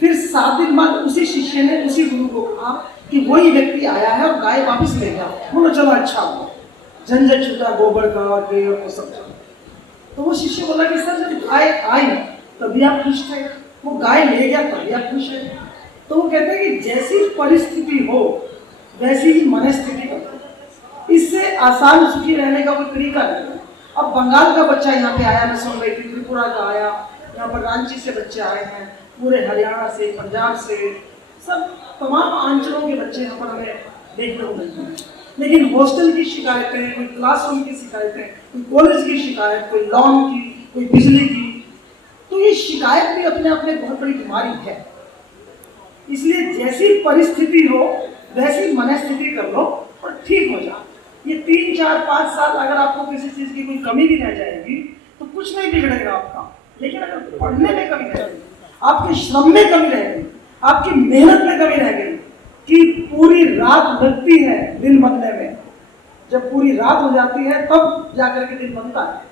फिर 7 दिन बाद उसी शिष्य ने उसी गुरु को कहा कि वही व्यक्ति आया है और गाय वापस ले गया। बोलो चलो अच्छा हुआ, झंझट छूटा गोबर का और ये और सब। तो वो शिष्य बोला कि सर जब गाय आई तभी आप खुश थे, वो गाय ले गया तभी आप खुश है। तो वो कहते हैं कि जैसी परिस्थिति हो वैसी ही मनस्थिति हो, इससे आसान सुखी रहने का कोई तरीका नहीं है। अब बंगाल का बच्चा यहाँ पे आया, मैं सुन रही थी, त्रिपुरा का आया, यहाँ पर रांची से बच्चे आए हैं, पूरे हरियाणा से, पंजाब से, सब तमाम अंचलों के बच्चे यहाँ पर हमें देखने को मिलते हैं। लेकिन हॉस्टल की शिकायतें, कोई क्लासरूम की शिकायतें, कोई कॉलेज की शिकायत, कोई लॉन की, कोई बिजली की, तो ये शिकायत भी अपने आप में बहुत बड़ी बीमारी है। इसलिए जैसी परिस्थिति हो वैसी मनस्थिति कर लो और ठीक हो जाओ। ये 3, 4, 5 साल अगर आपको किसी चीज़ की कोई कमी भी रह जाएगी तो कुछ नहीं बिगड़ेगा आपका। लेकिन अगर पढ़ने में कमी रह गई, आपके श्रम में कमी रह गई, आपकी मेहनत में कमी रह गई कि पूरी रात लगती है दिन बनने में, जब पूरी रात हो जाती है तब जाकर के दिन बनता है।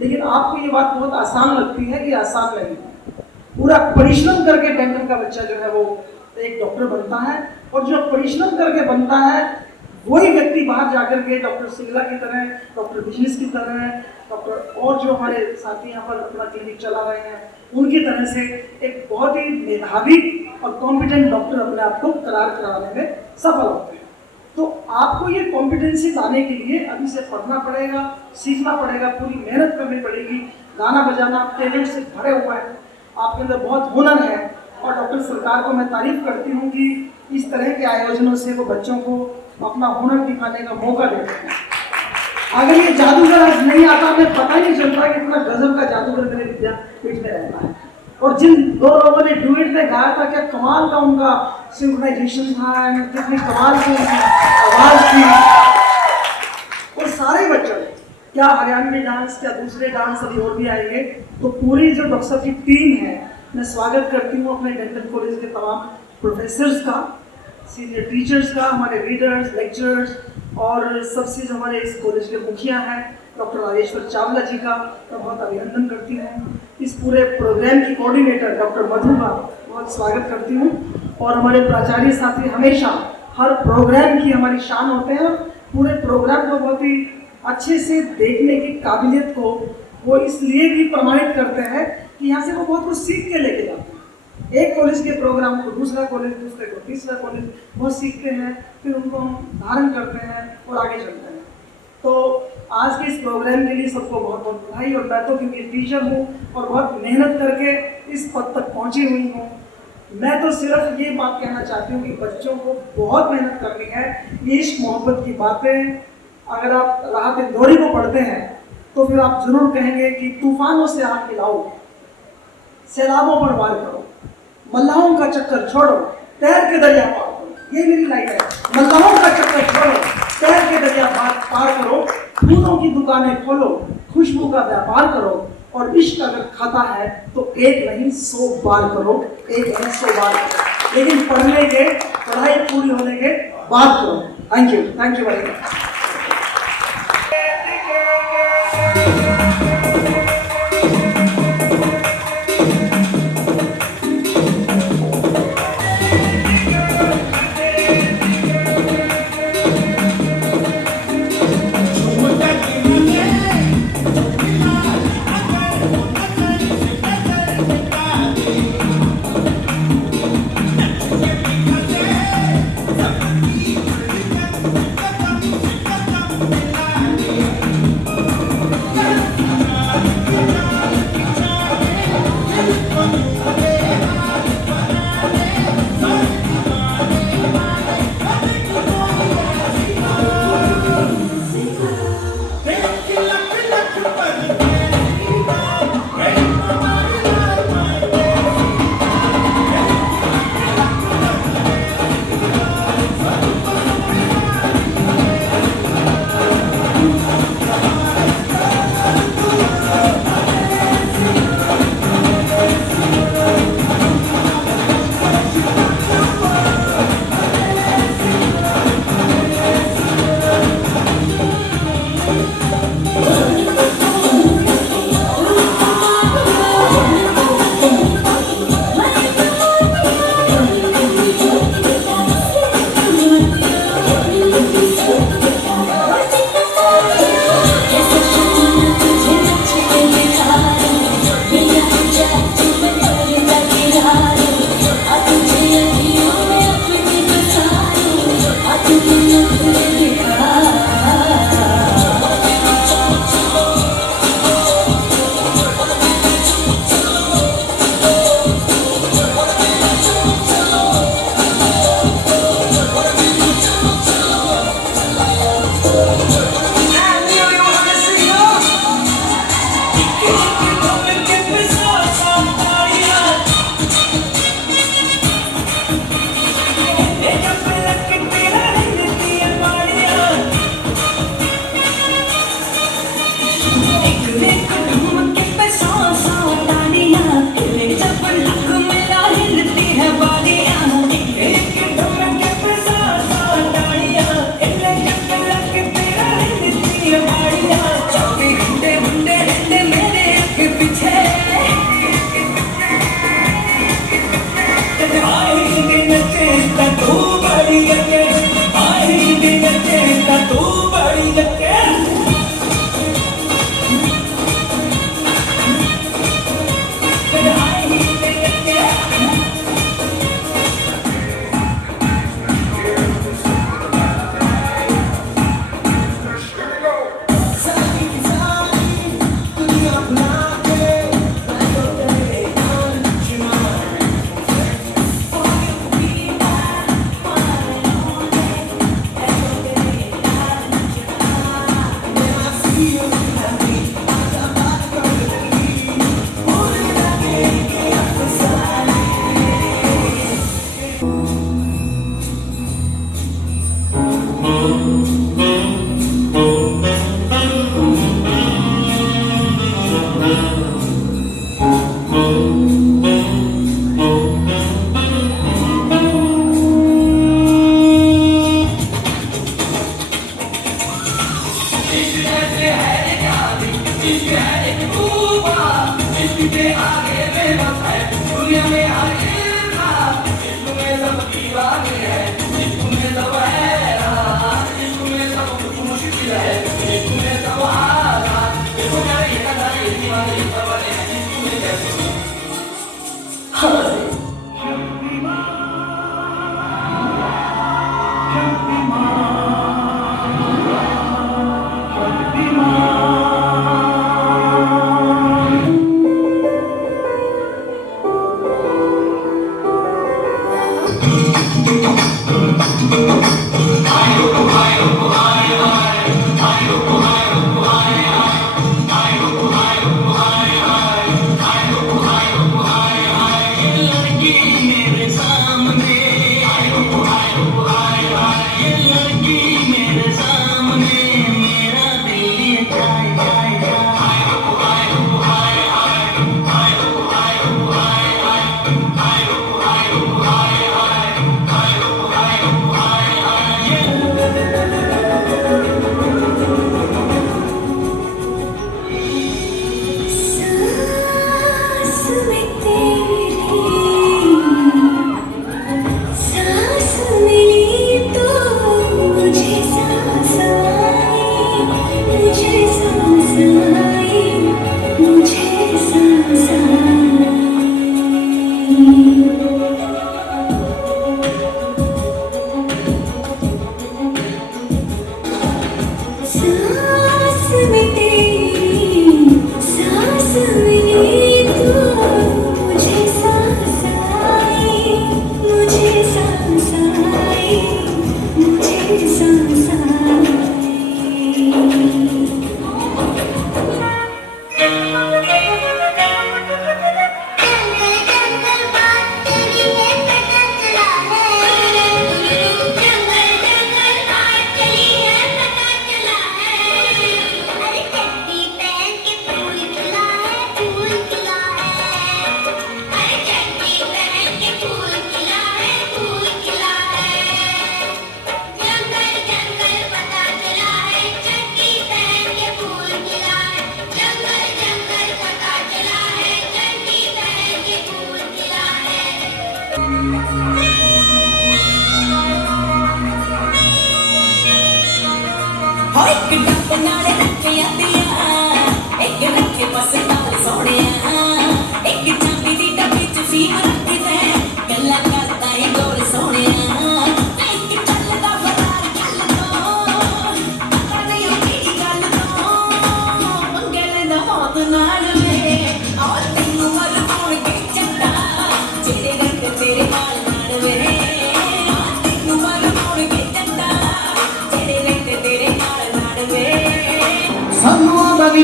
लेकिन आपको ये बात बहुत आसान लगती है कि आसान नहीं है। पूरा परिश्रम करके डेंटल का बच्चा जो है वो एक डॉक्टर बनता है, और जो परिश्रम करके बनता है वही व्यक्ति बाहर जाकर के डॉक्टर सिंगला की तरह, डॉक्टर बिजनेस की तरह, डॉक्टर और जो हमारे साथी यहाँ पर अपना क्लिनिक चला रहे हैं उनकी तरह से एक बहुत ही मेधावी और कॉम्पिटेंट डॉक्टर अपने आप को करार कराने में सफल होते हैं। तो आपको ये कॉम्पिटेंसी लाने के लिए अभी से पढ़ना पड़ेगा, सीखना पड़ेगा, पूरी मेहनत करनी पड़ेगी। गाना बजाना टैलेंट से भरे हुआ है, आपके अंदर बहुत हुनर है। और डॉक्टर सरकार को मैं तारीफ करती हूँ कि इस तरह के आयोजनों से वो बच्चों को अपना हुनर दिखाने का मौका देते हैं। अगर ये जादूगर आज नहीं आता, हमें पता ही नहीं चलता कि इतना गजब का जादूगर मेरे विद्यापीठ में रहता है। और जिन दो लोगों ने डुएट में गाया था, क्या कमाल का उनका सिंक्रोनाइजेशन था, कितनी कमाल की आवाज थी। और सारे बच्चों क्या हरियाणवी डांस, क्या दूसरे डांस अभी और भी आएंगे। तो पूरी जो डॉक्टर साहब की टीम है, मैं स्वागत करती हूँ अपने डेंटल कॉलेज के तमाम प्रोफेसर्स का, सीनियर टीचर्स का, हमारे रीडर्स, लेक्चरर्स और सबसे जो हमारे इस कॉलेज के मुखिया हैं डॉक्टर राजेश्वर चावला जी का मैं बहुत अभिनंदन करती हूँ। इस पूरे प्रोग्राम की कोऑर्डिनेटर डॉक्टर मधु का बहुत स्वागत करती हूँ। और हमारे प्राचार्य साथी हमेशा हर प्रोग्राम की हमारी शान होते हैं और पूरे प्रोग्राम को बहुत ही अच्छे से देखने की काबिलियत को वो इसलिए भी प्रमाणित करते हैं कि यहाँ से वो बहुत कुछ सीख के लेके जाते हैं। एक कॉलेज के प्रोग्राम को दूसरा कॉलेज, दूसरे को तीसरा कॉलेज, बहुत सीखते हैं, फिर उनको हम धारण करते हैं और आगे चलते हैं। तो आज के इस प्रोग्राम के लिए सबको बहुत बहुत बधाई। और मैं तो क्योंकि टीचर हूँ और बहुत मेहनत करके इस पद तक पहुँची हुई हूँ, मैं तो सिर्फ ये बात कहना चाहती हूँ कि बच्चों को बहुत मेहनत करनी है। ये इश्क मोहब्बत की बातें अगर आप राहत इंदौरी को पढ़ते हैं तो फिर आप जरूर कहेंगे कि तूफानों से आग मिलाओ, सैलाबों पर वार करो, मल्लाहों का चक्कर छोड़ो, तैर के दरिया पार करो। ये मेरी लाइन है। मल्लाहों का चक्कर छोड़ो, तैर के दरिया पार करो, फूलों की दुकानें खोलो, खुशबू का व्यापार करो। और इश्क अगर खाता है तो एक नहीं 100 बार करो, एक नहीं 100 बार करो, लेकिन पढ़ने के, पढ़ाई पूरी होने के बाद करो। Thank you very much.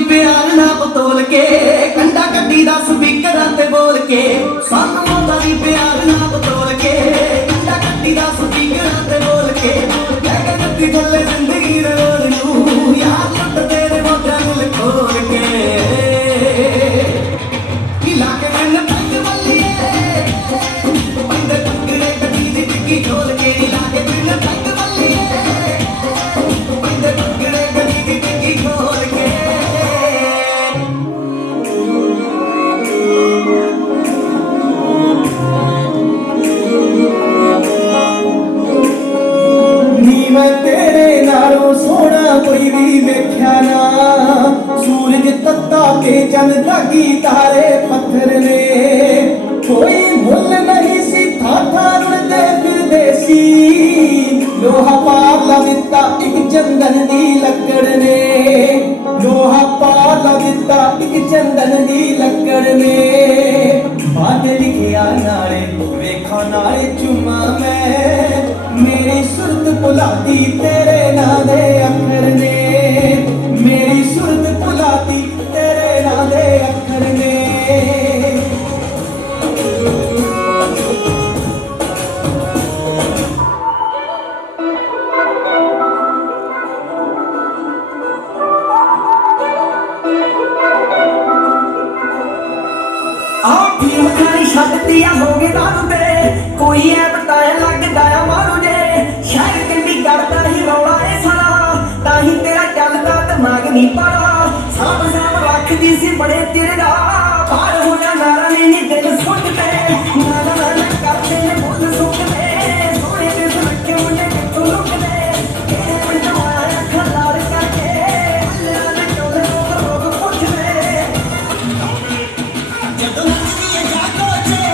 प्यार ना बतोल के कंडा कड्डी दा स्पीकरां ते बोल के सानू आंदा नी प्यार ना बतोल के कंडा कड्डी दा स्पीकरां ते बोल के लगे गद्दी थल्ले जिंदगी दे रोल नू यार लुट तेरे मोढां नूं खोल के हिला के मैन पंग वल्लीए पंग टुकड़े कड्डी दी टिक्की खोल के हिला के मैन पंग वल्लीए पंग टुकड़े कड्डी दी टिक्की खोल के मैं तेरे नालों सोना कोई भी वेख्या ना सूरज तत्ता के चंद दागी तारे पत्थर ने कोई मुल नहीं सी था रुड़दे फिरदे सी लोहा पाला दिता एक चंदन दी लकड़ ने लोहा पाला दिता एक चंदन दी लकड़ ने बात लिखिया नाले वेखा नाले चुमा मैं मेरी सुरत भुलाती तेरे नां दे अखर ने मेरी सुरत भुलाती तेरे नां दे अखर ने मुखानी शक्तियां होगे दारू ते कोई है बताया लगदा है मारू जे शहर कंडी करता ही रौला है सारा ताही तेरा चलदा दिमाग नहीं पड़ा सब रख दी सी बड़े तेरे दा बाहर हो जा नारा नहीं दिल सुनते नारा नारा करते ने बोल सुनते सोने ते सुनके मुंडे कितों लुकदे तेरे पिंड आया खलार करके अल्लाह ने चोले लोग पुछदे जदों लगदी है जागो जे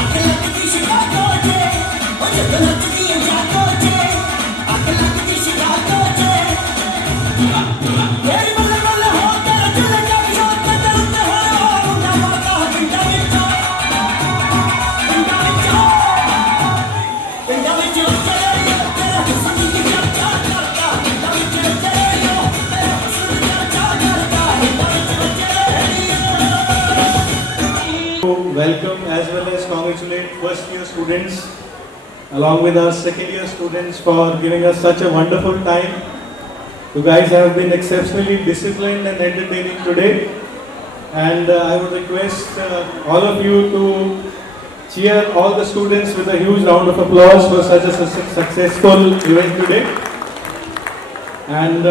अख लगदी शिकागो जे ओ जदों लगदी है जागो जे अख लगदी शिकागो जे तेरी बल्ले बल्ले हो तेरा दिल जग शोर ते तेरे उत्ते हो मुंडा मारदा पिंडा विच तेरा हुस्न दी चर्चा करदा पिंडा विच तेरे तेरा हुस्न दी चर्चा करदा पिंडा विच Welcome as well as congratulate first year students along with our second year students for giving us such a wonderful time. You guys have been exceptionally disciplined and entertaining today, and I would request all of you to cheer all the students with a huge round of applause for such a successful event today. And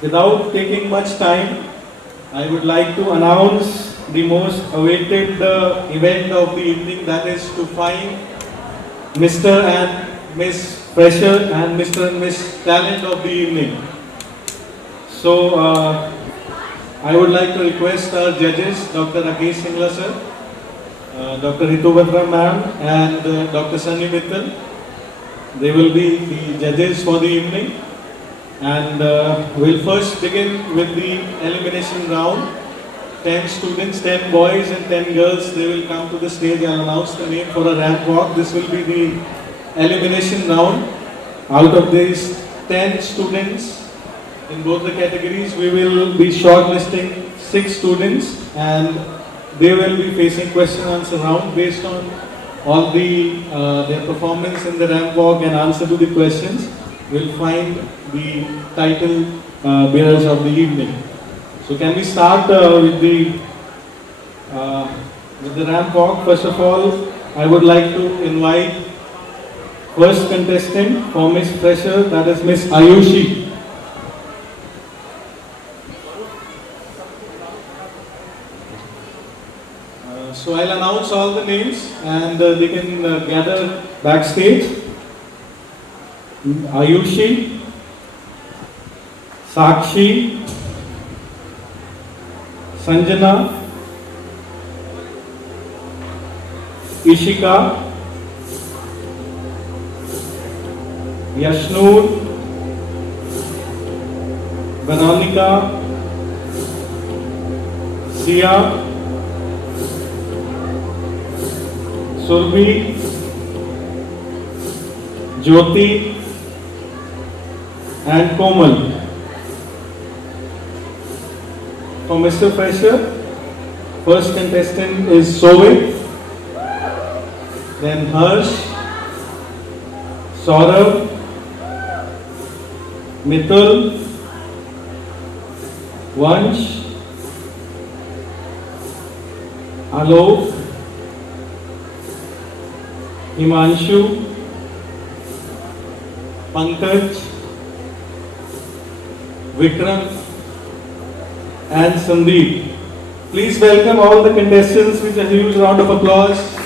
without taking much time, I would like to announce the most awaited event of the evening, that is to find Mr. and Miss Fresher and Mr. and Miss Talent of the evening. So I would like to request our judges, Dr. Rakesh Singla sir, Dr. Ritu Batra ma'am and Dr. Sunny Mittal. They will be the judges for the evening, and we'll first begin with the elimination round. 10 students, 10 boys and 10 girls, they will come to the stage and announce the name for a ramp walk. This will be the elimination round. Out of these 10 students in both the categories, we will be shortlisting 6 students, and they will be facing question answer round based on all the their performance in the ramp walk and answer to the questions. We'll find the title bearers of the evening. So can we start with the ramp walk? First of all, I would like to invite first contestant for Miss Fresher, that is Miss Ayushi. So I'll announce all the names and they can gather backstage. Ayushi, Sakshi, Sanjana, Ishika, Yashnoor, Veronica, Sia, Surbhi, Jyoti and Komal. For Mr. Fresher, first contestant is Sovik, then Harsh, Saurabh, Mitul, Vansh, Alok, Himanshu, Pankaj, Vikram and Sandeep. Please welcome all the contestants with a huge round of applause.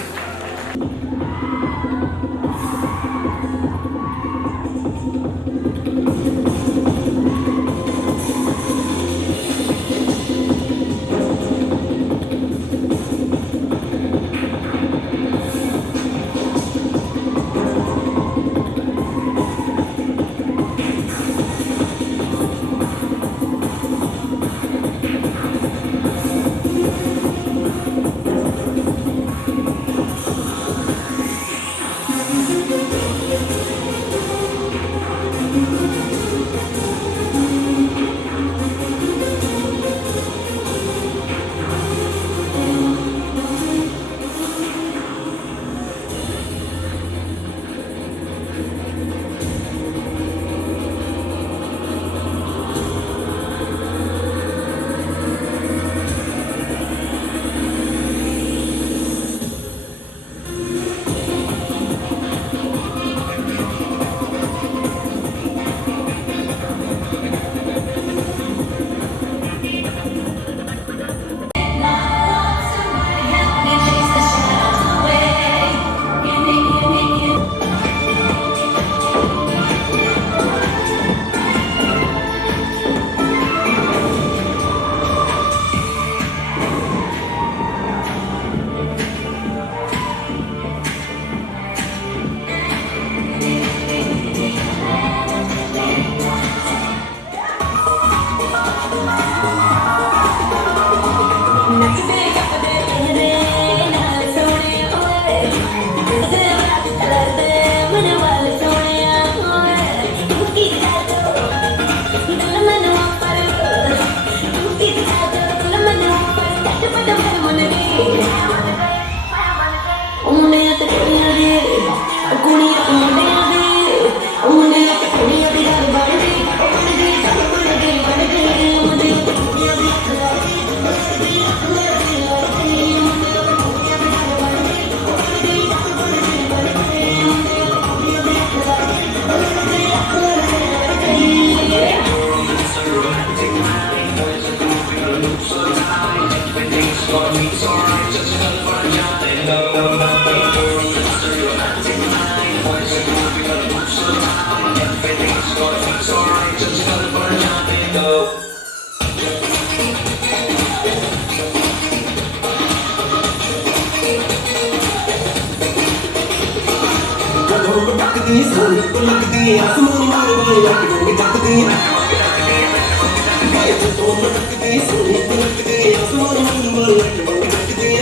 Soni को लगदी आसमान मार वाली लटकों टकदी तो लगदी सोनी को लगदी आसमान मार वाली लटकों टकदी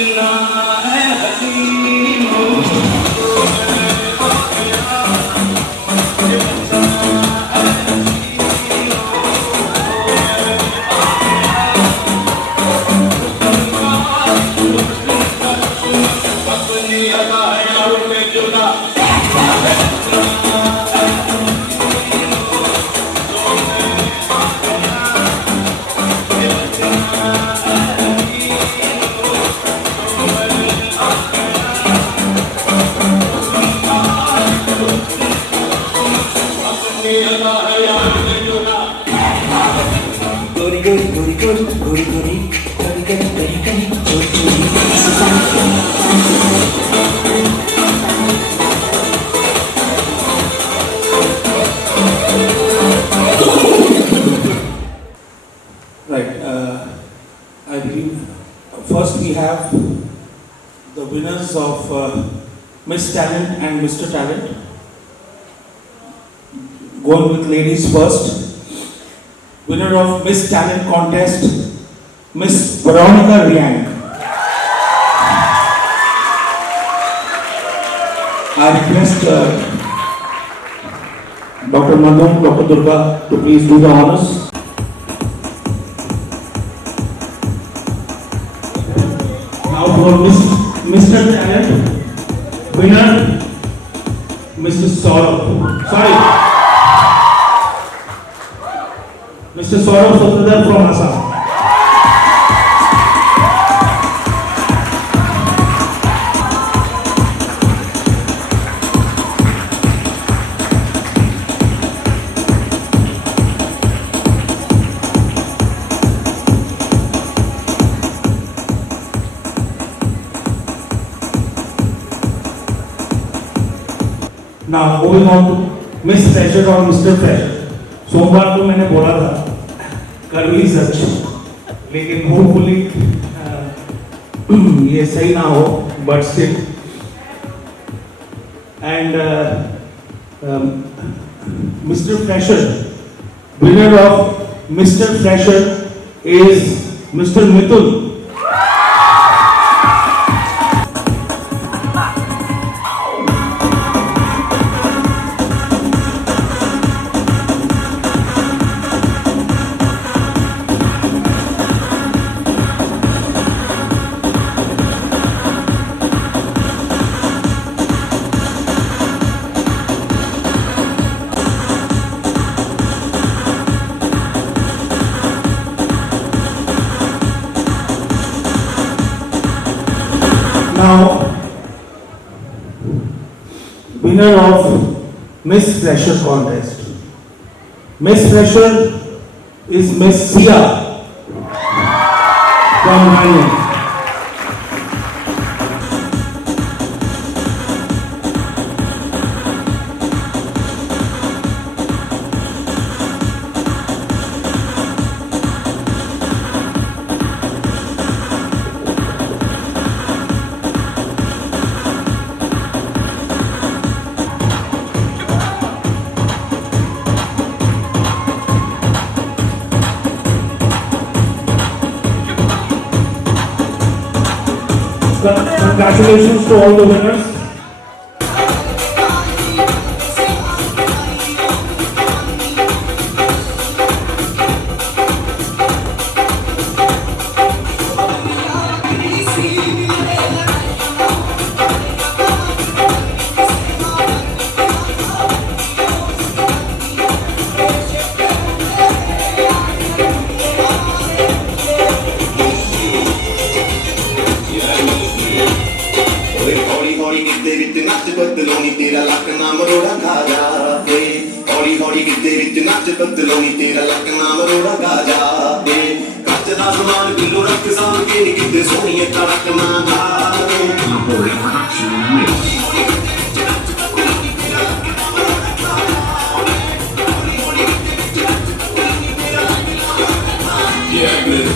बचना है हसीनो अपनी अदायां में जुदा गोरी गोरी गोरी गोरी गोरी गोरी करी करी करी करी Right. I believe first we have the winners of Miss Talent and Mr. Talent. Going with ladies first. Winner of Miss Talent contest, Miss Veronica Riang. I request Dr. Madhu, Dr. Durga to please do the honors. Now for Mr. Talent, winner, Mr. Saurabh. Sorry. Mr. Saurabh Sotradar from Assam. Now going on to Miss Fresher और Mr. Fresher. सोमवार को मैंने बोला था कर भी सच, लेकिन hopefully ये सही ना हो, but still. And mister fresher, winner of mister fresher is mister Mithun. Now, winner of Miss Fresher contest. Miss Fresher is Miss Sia from Thailand. Congratulations to all the winners. बदलोनी तेरा luck नाम रोड़ा गा जा दे हौली हौली गिद्दे विच नच बदलोनी तेरा luck नाम रोड़ा गा जा दे कच्च दा समान किलो रख सान के नी गिद्दे सोहणीए तड़क ना गा दे Yeah, man.